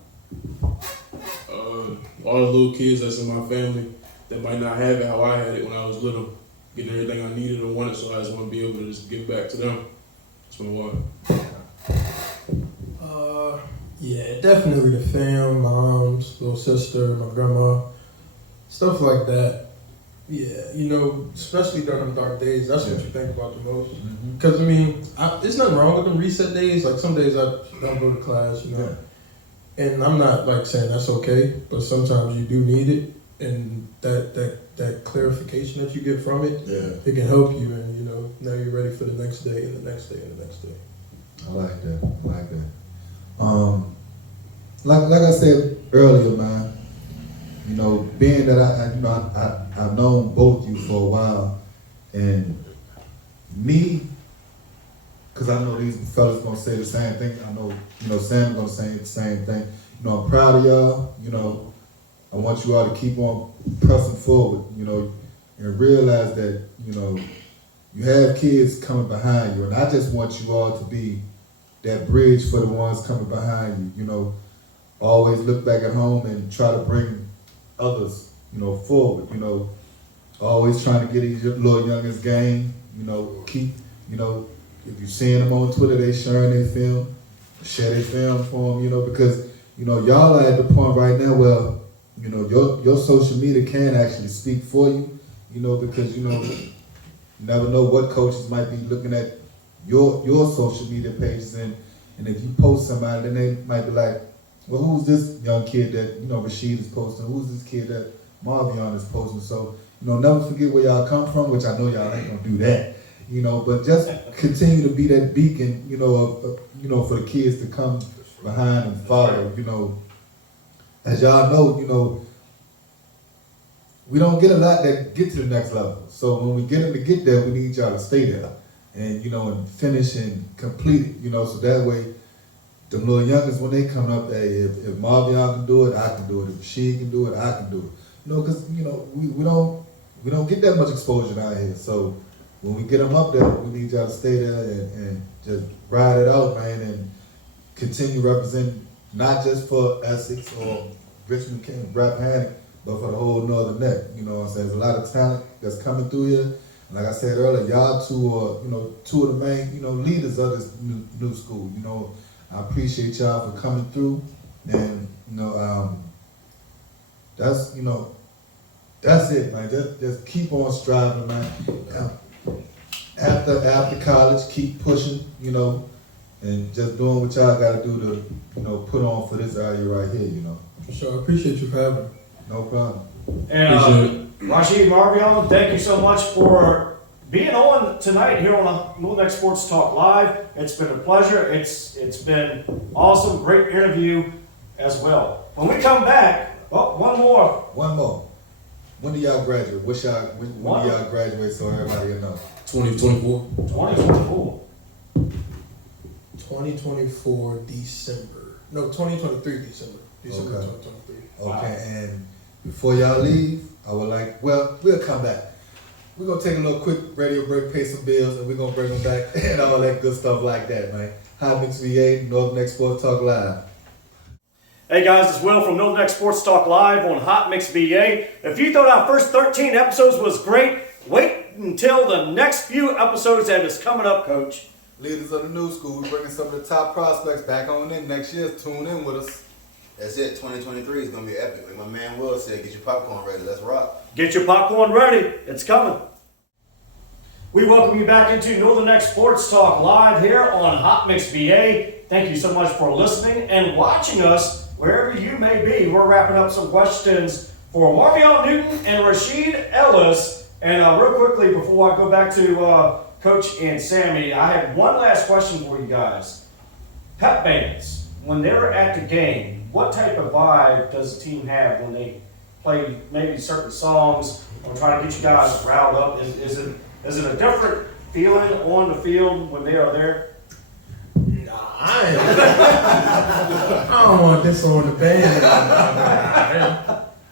All the little kids that's in my family that might not have it how I had it when I was little, getting everything I needed or wanted, so I just want to be able to just give back to them. That's my why. Yeah, definitely the fam, my mom's little sister, my grandma, stuff like that. Yeah, especially during the dark days, that's what you think about the most. Because, there's nothing wrong with them reset days. Like, some days I don't go to class, And I'm not, saying that's okay, but sometimes you do need it. And that clarification that you get from it, it can help you. And, now you're ready for the next day and the next day and the next day. I like that. Like I said earlier, man, being that I've known both you for a while, and me, because I know these fellas gonna say the same thing. I know, Sam gonna say the same thing. I'm proud of y'all. I want you all to keep on pressing forward, and realize that, you have kids coming behind you, and I just want you all to be that bridge for the ones coming behind you. Always look back at home and try to bring others, forward. Always trying to get these little youngest game. Keep, if you're seeing them on Twitter, they sharing their film, share their film for them. Because y'all are at the point right now where your social media can actually speak for you. Because you never know what coaches might be looking at your social media pages, and if you post somebody, then they might be like, well, who's this young kid that Rashid is posting? Who's this kid that Marvion is posting? So never forget where y'all come from, which I know y'all ain't gonna do that. But just continue to be that beacon, for the kids to come behind and follow. As y'all know, we don't get a lot that get to the next level. So when we get them to get there, we need y'all to stay there. And and finish and complete it, so that way the little youngest, when they come up, hey, if Marvion can do it, I can do it. If she can do it, I can do it. Because we don't get that much exposure down here. So when we get them up there, we need y'all to stay there and just ride it out, man, and continue representing not just for Essex or Richmond, Rappahannock, but for the whole Northern Neck. There's a lot of talent that's coming through here. And like I said earlier, y'all two are, two of the main, leaders of this new school. I appreciate y'all for coming through, and that's it, man. Just keep on striving, man. After college, keep pushing, and just doing what y'all got to do to, put on for this area right here, For sure, I appreciate you for having me. No problem. And Rashid Marvion, thank you so much for being on tonight here on Little Neck Sports Talk Live. It's been a pleasure. It's been awesome, great interview as well. When we come back, one more. When do y'all graduate? When do y'all graduate so everybody will know? 2024. 2024. 2024 December. No, 2023 December. December Okay. 2023. Okay, and before y'all leave, we'll come back. We're going to take a little quick radio break, pay some bills, and we're going to bring them back and all that good stuff like that, man. Hot Mix VA, Northern Neck Sports Talk Live. Hey guys, it's Will from Northern Neck Sports Talk Live on Hot Mix VA. If you thought our first 13 episodes was great, wait until the next few episodes that is coming up, Coach. Leaders of the new school, we're bringing some of the top prospects back on in next year. Tune in with us. That's it. 2023 is gonna be epic. Like my man Willz said, get your popcorn ready. Let's rock. Get your popcorn ready. It's coming. We welcome you back into Northern Neck Sports Talk Live here on Hot Mix VA. Thank you so much for listening and watching us wherever you may be. We're wrapping up some questions for Marvion Newton and Rashid Ellis. And real quickly, before I go back to Coach and Sammy, I have one last question for you guys. Pep bands, when they're at the game, what type of vibe does the team have when they play maybe certain songs or try to get you guys riled up? Is it a different feeling on the field when they are there? Nah, I don't want this on the band.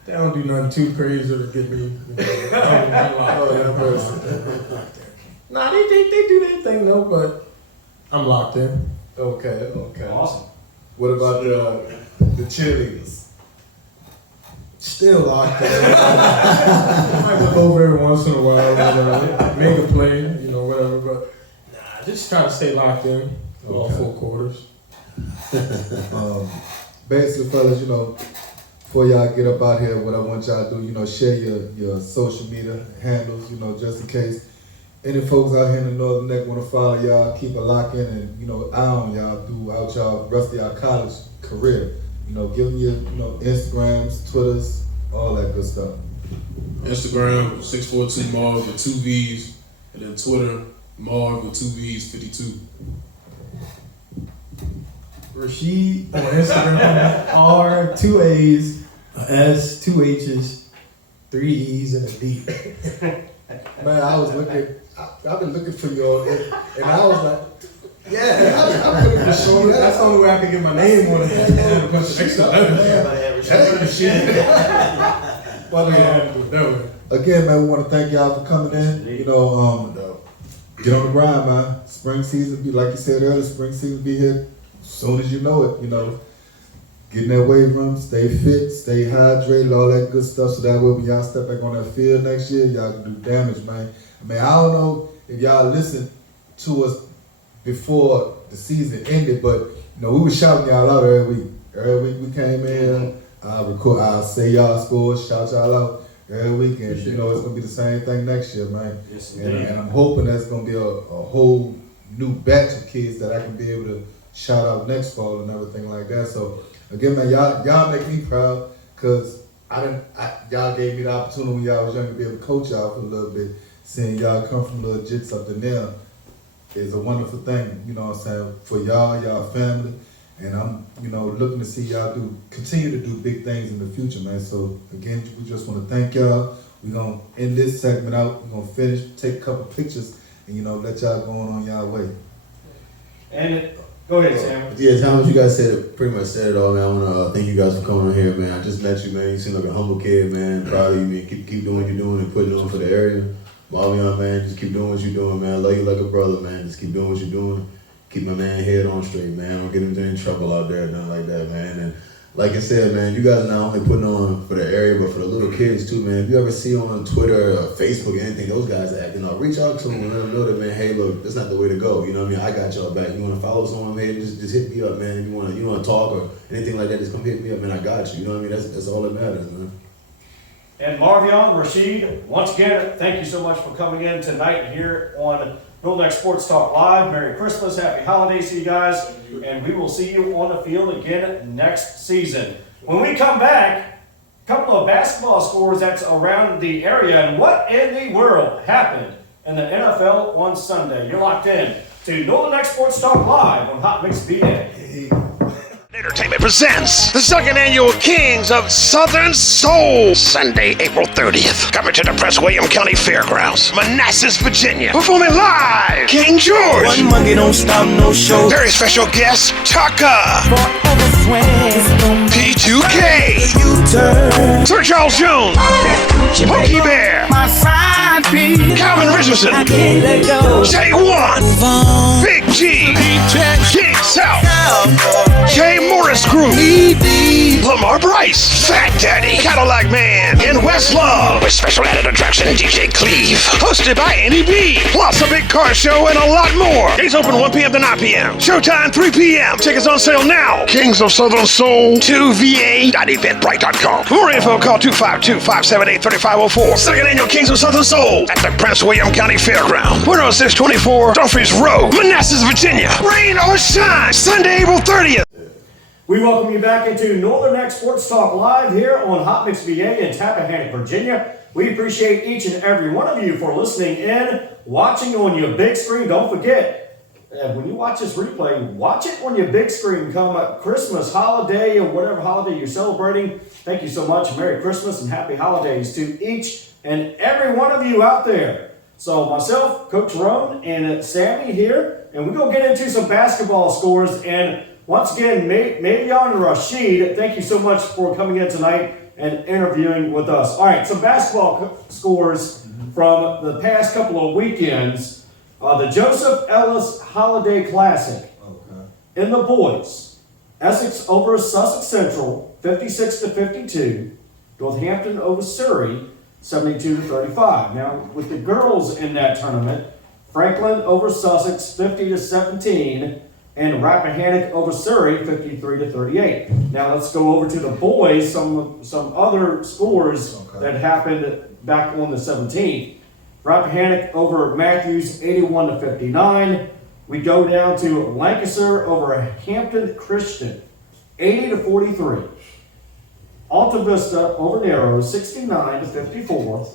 They don't do nothing too crazy to get me. Nah, they do their thing though, but I'm locked in. Okay. Awesome. What about the cheerleaders? Still locked in. I might look over every once in a while, make a play, whatever. But nah, just try to stay locked in all 4 quarters. Basically, fellas, before y'all get up out here, what I want y'all to do, share your social media handles, just in case any folks out here in the Northern Neck want to follow y'all, keep a lock in and, eye on y'all throughout y'all rest of y'all college career. Give them your, Instagrams, Twitters, all that good stuff. Instagram 642 Marv with 2 V's, and then Twitter Marv with 2 V's 52. Rashid on Instagram, R, 2 A's, a S, 2 H's, 3 E's, and a D. Man, I've been looking for you, and I was like, yeah, I'm looking for sure. That's the only way I can get my name on it. A bunch of extra letters. But again, man, we want to thank y'all for coming in. Get on the grind, man. Spring season, like you said earlier, spring season be here as soon as you know it. Get in that weight room, stay fit, stay hydrated, all that good stuff. So that way, when y'all step back on that field next year, y'all can do damage, man. I don't know if y'all listened to us before the season ended, but we were shouting y'all out every week. Every week we came in, I'll say y'all scores, shout y'all out every week, and it's gonna be the same thing next year, man. Yes, and I'm hoping that's gonna be a whole new batch of kids that I can be able to shout out next fall and everything like that. So again, man, y'all make me proud because y'all gave me the opportunity when y'all was young to be able to coach y'all for a little bit. Seeing y'all come from little jits up to now is a wonderful thing, for y'all family. And I'm, looking to see y'all continue to do big things in the future, man. So again, we just want to thank y'all. We're going to end this segment out. We're going to finish, take a couple pictures, and, let y'all go on y'all way. And go ahead, Sam. Yeah, Thomas, you guys pretty much said it all, man. I want to thank you guys for coming on here, man. I just met you, man. You seem like a humble kid, man. Proud of you, man. Keep doing what you're doing and putting it on for the area. Marvion, man, just keep doing what you're doing, man. I love you like a brother, man. Just keep doing what you're doing. Keep my man head on straight, man. Don't get him in trouble out there, nothing like that, man. And like I said, man, you guys are not only putting on for the area, but for the little kids too, man. If you ever see on Twitter or Facebook or anything, those guys are acting out, reach out to them and let them know that, man, hey, look, that's not the way to go. You know what I mean? I got y'all back. You want to follow someone, man, just hit me up, man. If you want to talk or anything like that, just come hit me up, man. I got you. You know what I mean? That's all that matters, man. And Marvion, Rashid, once again, thank you so much for coming in tonight here on Northern Neck Sports Talk Live. Merry Christmas, Happy Holidays to you guys, and we will see you on the field again next season. When we come back, a couple of basketball scores that's around the area, and what in the world happened in the NFL on Sunday. You're locked in to Northern Neck Sports Talk Live on Hot Mix BA. Entertainment presents the 2nd Annual Kings of Southern Soul, Sunday, April 30th. Coming to the Prince William County Fairgrounds, Manassas, Virginia. Performing live, King George. One Monday don't stop, no show. Very special guest, Taka. P2K. Sir Charles Jones. Pokey Bear. My side piece. Calvin Richardson. I can't let go. J1. Big G. King South. J Morris Group. Lamar Bryce. Fat Daddy. Cadillac Man. And Westlove. With special added attraction DJ Cleve. Hosted by Andy B. Plus a big car show and a lot more. Gates open 1 p.m. to 9 p.m. Showtime 3 p.m. Tickets on sale now. Kings of Southern Soul 2va.eventbrite.com. For more info, call 252-578-3504. 2nd Annual Kings of Southern Soul at the Prince William County Fairground. 10624 Dumfries Road, Manassas, Virginia. Rain or shine, Sunday, April 30th. We welcome you back into Northern Neck Sports Talk Live here on Hot Mix VA in Rappahannock, Virginia. We appreciate each and every one of you for listening in, watching on your big screen. Don't forget, when you watch this replay, watch it on your big screen come Christmas, holiday, or whatever holiday you're celebrating. Thank you so much. Merry Christmas and Happy Holidays to each and every one of you out there. So myself, Coach Roane, and Sammy here, and we're going to get into some basketball scores. And once again, Mavion and Rashid, thank you so much for coming in tonight and interviewing with us. All right, some basketball scores from the past couple of weekends. The Joseph Ellis Holiday Classic. In the boys, Essex over Sussex Central, 56-52. Northampton over Surrey, 72-35. Now, with the girls in that tournament, Franklin over Sussex, 50-17, and Rappahannock over Surrey, 53-38. Now, let's go over to the boys. Some other scores that happened back on the 17th. Rappahannock over Matthews, 81-59. We go down to Lancaster over Hampton Christian, 80-43. Alta Vista over Narrows, 69-54.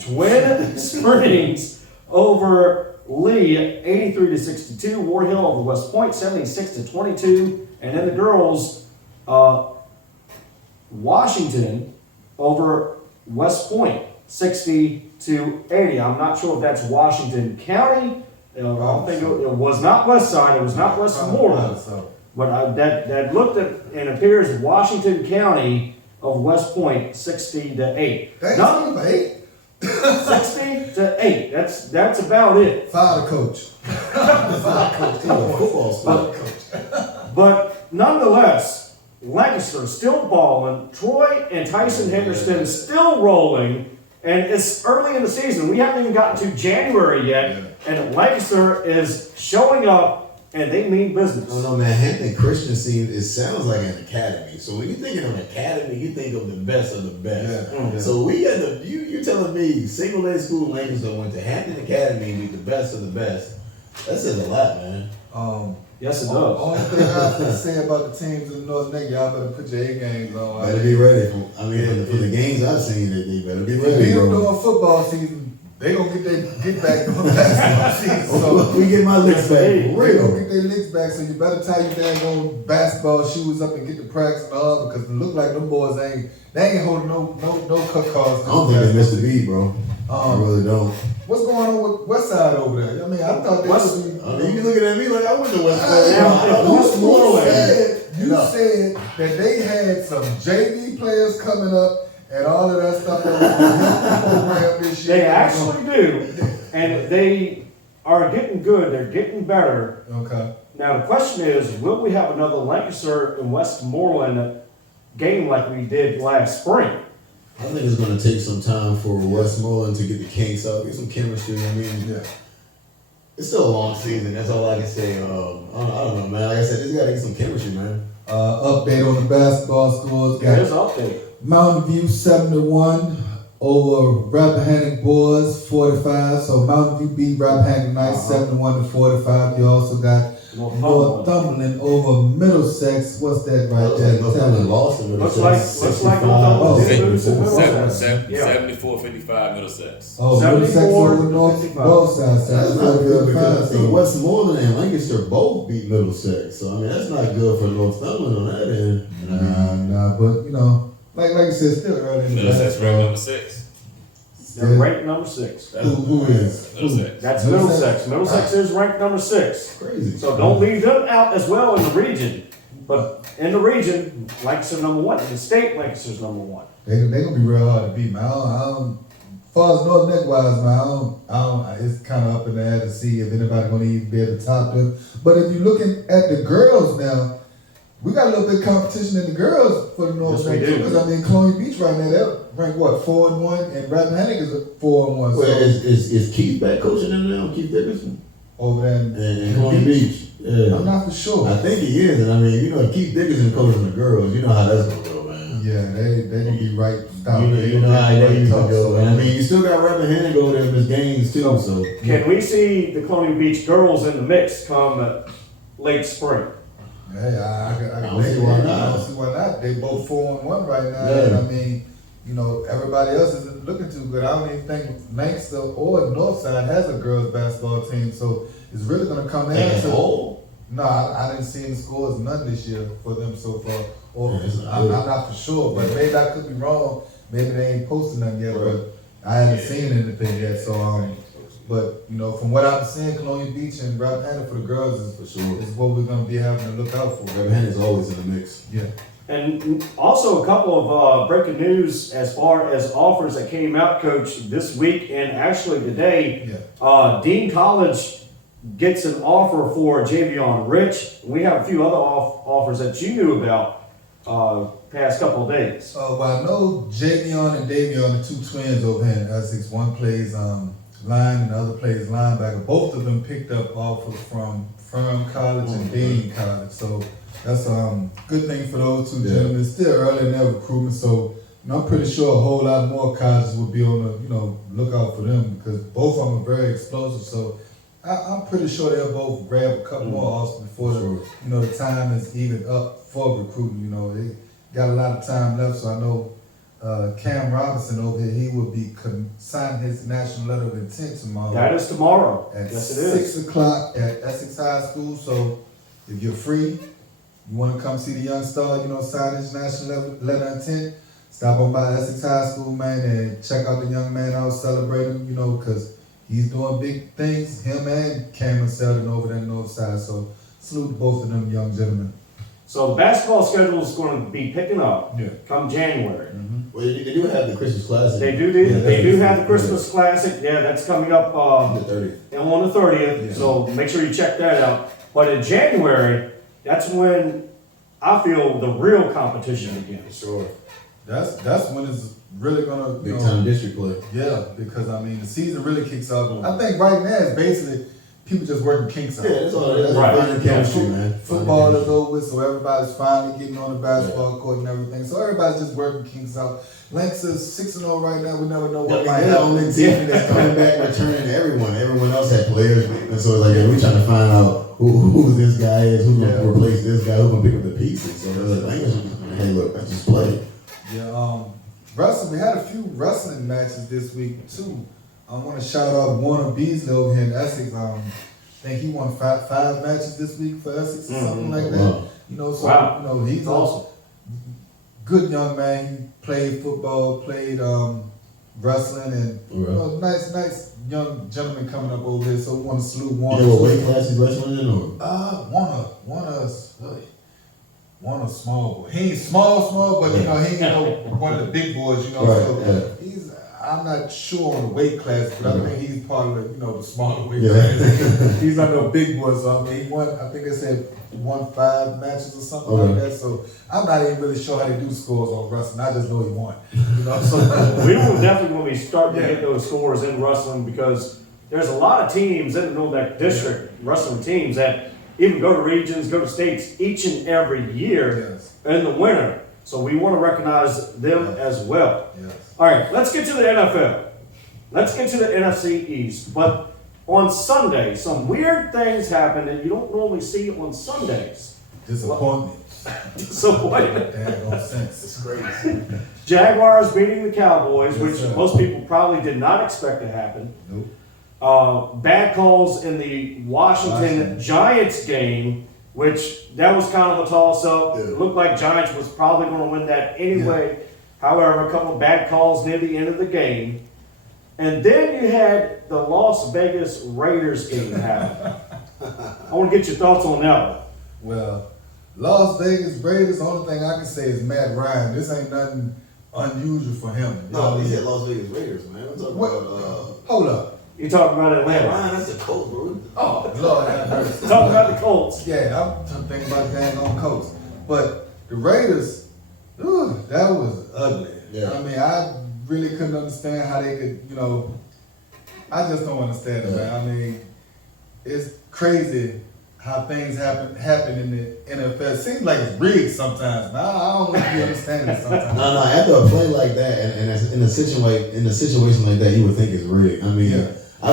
Twin Springs over Lee, 83-62. War Hill over West Point, 76-22. And then the girls, Washington over West Point, 60-80. I'm not sure if that's Washington County. I don't think it was not West Side. It was not Westmoreland. But that looked at and appears Washington County of West Point, 60-8. Thanks, 8. 60-8. That's about it. Fire the coach. Football coach. But nonetheless, Lancaster still balling. Troy and Tyson Henderson still rolling. And it's early in the season. We haven't even gotten to January yet. And Lancaster is showing up, and they mean business. Oh no, man, Hampton Christian sounds like an academy. So when you think of an academy, you think of the best of the best. Yeah. So we got you telling me single A school in Lancaster went to Hampton Academy and be the best of the best. That says a lot, man. Yes, it does. Only thing I have to say about the teams in the North Neck, y'all better put your A games on. Better be ready. For the games I've seen, they better be ready. Beat them during football season. They gonna get back during basketball season. So we get my licks back. They gonna get their licks back. So you better tie your daggone basketball shoes up and get the practice and all, because it look like them boys ain't holding no cut calls. I don't think they missed the beat, bro. I really don't. What's going on with West Side over there? I mean, I thought they would be. I mean, you looking at me like I went to West Side. You said that they had some JV players coming up and all of that stuff that was in the program this year. They actually do, and they are getting good. They're getting better. Okay. Now the question is, will we have another Lancaster and Westmoreland game like we did last spring? I think it's going to take some time for Westmoreland to get the kinks out, get some chemistry. I mean, it's still a long season. That's all I can say. I don't know, man. Like I said, just got to get some chemistry, man. Update on the basketball scores. Here's an update. Mountain View 71 over Rappahannock boys 45. So Mountain View beat Rappahannock nice 71-45. You also got Northumberland over Middlesex. What's that right there? Northumberland lost to Middlesex. Looks like Northumberland did lose to Middlesex. 74-55 Middlesex. Oh, Middlesex over North Side. That's not good because I think Westmoreland and Lancaster both beat Middlesex. So I mean, that's not good for Northumberland on that end. Nah, but you know. Like you said, still early in the Middlesex ranked number 6. They're ranked number 6. Who is? Middlesex. That's Middlesex. Middlesex is ranked number 6. Crazy. So don't leave them out as well in the region. But in the region, Lancaster number 1. In the state, Lancaster's number 1. They gonna be real hard to beat, man. As far as North Neck wise, man, it's kind of up in the air to see if anybody gonna even be able to top them. But if you're looking at the girls now, we got a little bit of competition in the girls for the North Neck too. Because I mean, Colonial Beach right now, they're ranked 4-1, and Rappahannock is 4-1. Well, so is Keith back coaching them now? Keith Dickerson over there in Colonial Beach. Yeah. I'm not for sure. I think he is, and I mean, you know, if Keith Dickerson coaching the girls, you know how that's gonna go, man. Yeah, they gonna be right. You know how they usually go. And I mean, you still got Rappahannock over there in his games too. So can we see the Colonial Beach girls in the mix come late spring? Hey, I don't see why not. I don't see why not. They both 4-1 right now. Yeah. And I mean, you know, everybody else isn't looking too good. I don't even think Lancaster or Northside has a girls basketball team, so it's really gonna come down to. No, I didn't see any scores, none this year for them so far. Or I'm not for sure, but maybe I could be wrong. Maybe they ain't posting nothing yet, but I haven't seen anything yet. So But from what I'm seeing, Colonial Beach and Rappahannock for the girls is For sure. is what we're gonna be having to look out for. Rappahannock is always in the mix. Yeah. And also a couple of breaking news as far as offers that came out, Coach, this week and actually today. Yeah. Dean College gets an offer for Javion Rich. We have a few other offers that you knew about past couple of days. Well, I know Javion and Davion, the two twins over here in Essex. One plays line and the other plays linebacker. Both of them picked up offers from Firm College and Dean College. So that's a good thing for those two gentlemen. It's still early in their recruitment, so I'm pretty sure a whole lot more colleges will be on the lookout for them because both of them are very explosive. So I'm pretty sure they'll both grab a couple more offers before the time is even up for recruiting. They got a lot of time left, so I know Cam Robinson over here, he will be signing his national letter of intent tomorrow. That is tomorrow. At Yes, it is. 6 o'clock at Essex High School. So if you're free, you want to come see the young star, sign his national letter of intent, stop on by Essex High School, man, and check out the young man out, celebrate him, because he's doing big things, him and Cameron Selden over there on the north side. So salute both of them young gentlemen. So the basketball schedule is going to be picking up come January. Well, they do have the Christmas Classic. They do have the Christmas Classic. Yeah, that's coming up the 30th. On the 30th. Yeah. So make sure you check that out. But in January, that's when I feel the real competition begins. Sure. That's when it's really gonna Big time district play. Yeah, because the season really kicks off. I think right now it's basically people just working kinks out. Yeah, that's all it is. Right. Finding chemistry, man. Football is over with, so everybody's finally getting on the basketball court and everything. So everybody's just working kinks out. Lynx is 6-0 right now. We never know what might They're the only happen. team that's coming back, returning to everyone. Everyone else had players, and so it's like we're trying to find out who this guy is, who's gonna replace this guy, who's gonna pick up the pieces. So they're like, hey, look, I just play. Yeah, wrestling. We had a few wrestling matches this week too. I want to shout out Warner Beasley over here in Essex. I think he won five matches this week for Essex or something like that. Wow. He's awesome. Good young man. He played football, played wrestling, and nice young gentleman coming up over here. So we want to salute Warner. You know what weight class he's wrestling in, or? Warner small boy. He ain't small, but he ain't one of the big boys. So he's. I'm not sure on the weight class, but I think he's part of the smaller weight class. He's not no big boy, so he won. I think they said won 5 matches or something like that. So I'm not even really sure how they do scores on wrestling. I just know he won. So We will definitely when we start to get those scores in wrestling because there's a lot of teams in the Middle Neck District wrestling teams that even go to regions, go to states each and every year in the winter. So we want to recognize them as well. Yes. All right, let's get to the NFL. Let's get to the NFC East. But on Sunday, some weird things happen that you don't normally see on Sundays. Disappointment. Disappointment. Damn sense. It's crazy. Jaguars beating the Cowboys, Yes, which sir. most people probably did not expect to happen. Nope. Bad calls in the Washington Giants game, which that was kind of a toss-up. Yeah. It looked like Giants was probably going to win that anyway. However, a couple of bad calls near the end of the game. And then you had the Las Vegas Raiders game happen. I want to get your thoughts on that one. Well, Las Vegas Raiders, the only thing I can say is Matt Ryan. This ain't nothing unusual for him. No, he said Las Vegas Raiders, man. I'm talking about. Hold up. You talking about Atlanta? Ryan, that's the Colts, bro. Oh, Lord have mercy. Talking about the Colts. Yeah, I'm thinking about the dang on Colts. But the Raiders, that was ugly. Yeah. I mean, I really couldn't understand how they could, I just don't understand it, man. I mean, it's crazy how things happen in the NFL. It seems like it's rigged sometimes, man. I don't know if you understand it sometimes. No, after a play like that, and in a situation like that, you would think it's rigged. I mean, I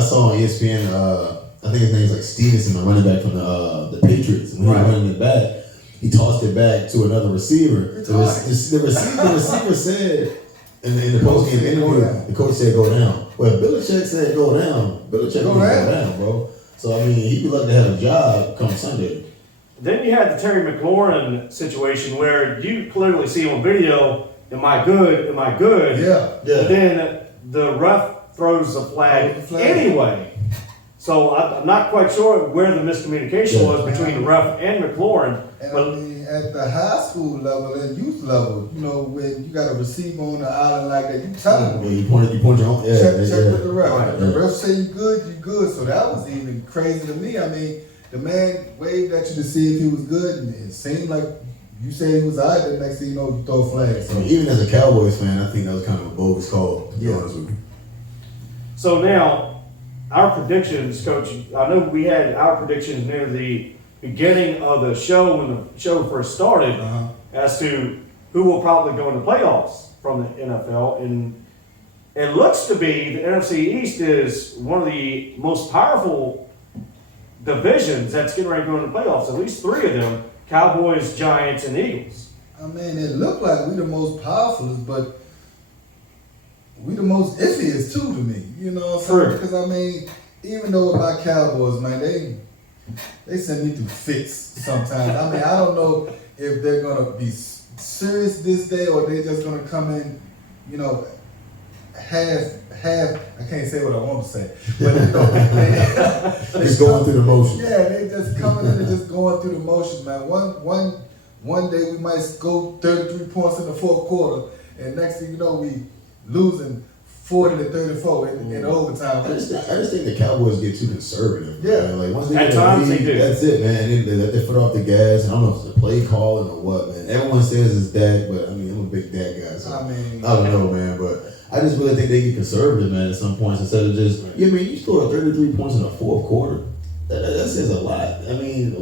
saw on ESPN, I think his name's like Stevenson, the running back from the Patriots. When he was running it back, he tossed it back to another receiver. The receiver said in the post-game interview, the coach said go down. Well, Belichick said go down. Belichick go down, bro. So, I mean, he'd be lucky to have a job come Sunday. Then you had the Terry McLaurin situation where you clearly see on video, am I good? Am I good? Yeah. And then the ref throws the flag Throws the flag. anyway. So I'm not quite sure where the miscommunication was between the ref and McLaurin. And But I mean, at the high school level and youth level, you know, when you got a receiver on the island like that, you tell them. Yeah, you point your own. Yeah, check yeah. with the ref. Right. If the ref say you good, you good. So that was even crazy to me. I mean, the man waved at you to see if he was good, and it seemed like you said he was all right. The next thing you know, you throw a flag. I So mean, even as a Cowboys fan, I think that was kind of a bogus call, to be Yeah. honest with you. So now, our predictions, Coach, I know we had our predictions near the beginning of the show when the show first started as to who will probably go in the playoffs from the NFL. And it looks to be the NFC East is one of the most powerful divisions that's getting ready to go into the playoffs. At least three of them, Cowboys, Giants, and Eagles. I mean, it looked like we the most powerful, but we the most iffiest too to me. You know what I'm saying? True. Because I mean, even though with my Cowboys, man, they send me through fits sometimes. I mean, I don't know if they're gonna be serious this day or they just gonna come in, you know, half. I can't say what I want to say, but you know, Just going through the motions. yeah, they just coming in and just going through the motions, man. One day we might go 33 points in the fourth quarter, and next thing you know, we losing 40-34 in overtime. I just think the Cowboys get too conservative. Yeah. Man. Like once they At get in the times lead, they do. that's it, man. They let their foot off the gas. And I don't know if it's a play calling or what, man. Everyone says it's Dak, but I mean, I'm a big Dak guy, so I mean, I don't know, man. But I just really think they get conservative, man, at some points instead of just. I mean, you scored 33 points in the fourth quarter. That says a lot. I mean,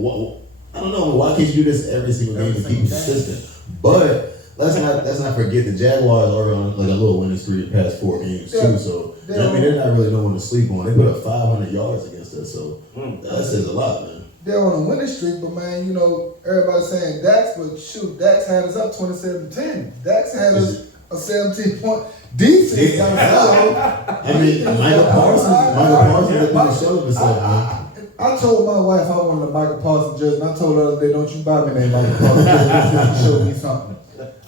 I don't know. Why can't you do this every single game to keep consistent? But let's not forget the Jaguars are on like a little winning streak the past 4 games too. So I mean, they're not really no one to sleep on. They put up 500 yards against us, so that says a lot, man. they're on a winning streak, but man, you know, everybody's saying Dax, but shoot, Dax had us up 27-10. Dax had us a 17-point defense. I mean, Michael Parsons had to show himself, man. I told my wife I wanted a Michael Parsons jersey, and I told her the other day, don't you buy me that Michael Parsons jersey, show me something.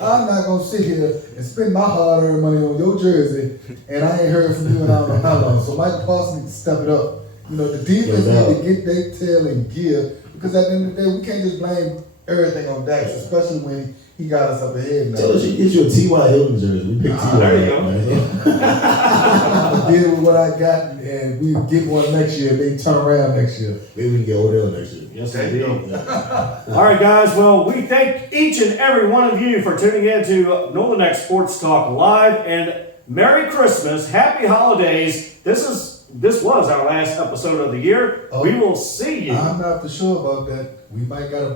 I'm not going to sit here and spend my hard-earned money on your jersey, and I ain't heard from you in I don't know how long. So Michael Parsons needs to step it up. You know, the defense need to get their tail in gear, because at the end of the day, we can't just blame everything on Dax, especially when he got us up ahead now. Tell us you get you a T.Y. Hilton jersey. We picked T.Y. There you go. I'm going to deal with what I got, and we get one next year, and they turn around next year. Maybe we can get Odell next year. Yes, indeed. All right, guys. Well, we thank each and every one of you for tuning in to Northern X Sports Talk Live, and Merry Christmas, Happy Holidays. This was our last episode of the year. Oh. We will see you. I'm not for sure about that. We might got a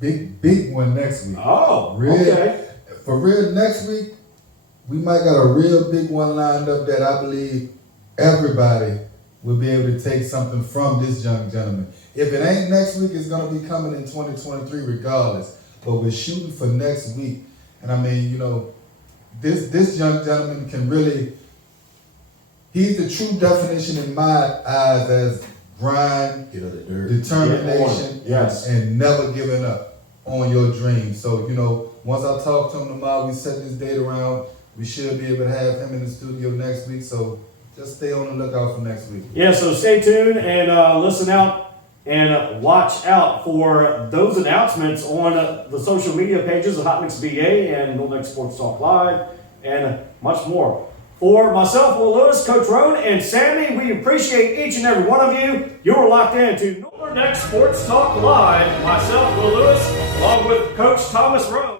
big one next week. Oh, Real, okay. For real, next week, we might got a real big one lined up that I believe everybody will be able to take something from this young gentleman. If it ain't next week, it's going to be coming in 2023 regardless. But we're shooting for next week. And I mean, you know, this young gentleman can really, he's the true definition in my eyes as grind, Get out the dirt. determination, Yes. and never giving up on your dreams. So, you know, once I talk to him tomorrow, we set this date around, we should be able to have him in the studio next week. So just stay on the lookout for next week. Yeah, so stay tuned and listen out and watch out for those announcements on the social media pages of Hot Mix BA and Northern X Sports Talk Live and much more. For myself, Will Lewis, Coach Roane, and Sammy, we appreciate each and every one of you. You're locked into Northern X Sports Talk Live. Myself, Will Lewis, along with Coach Thomas Roane.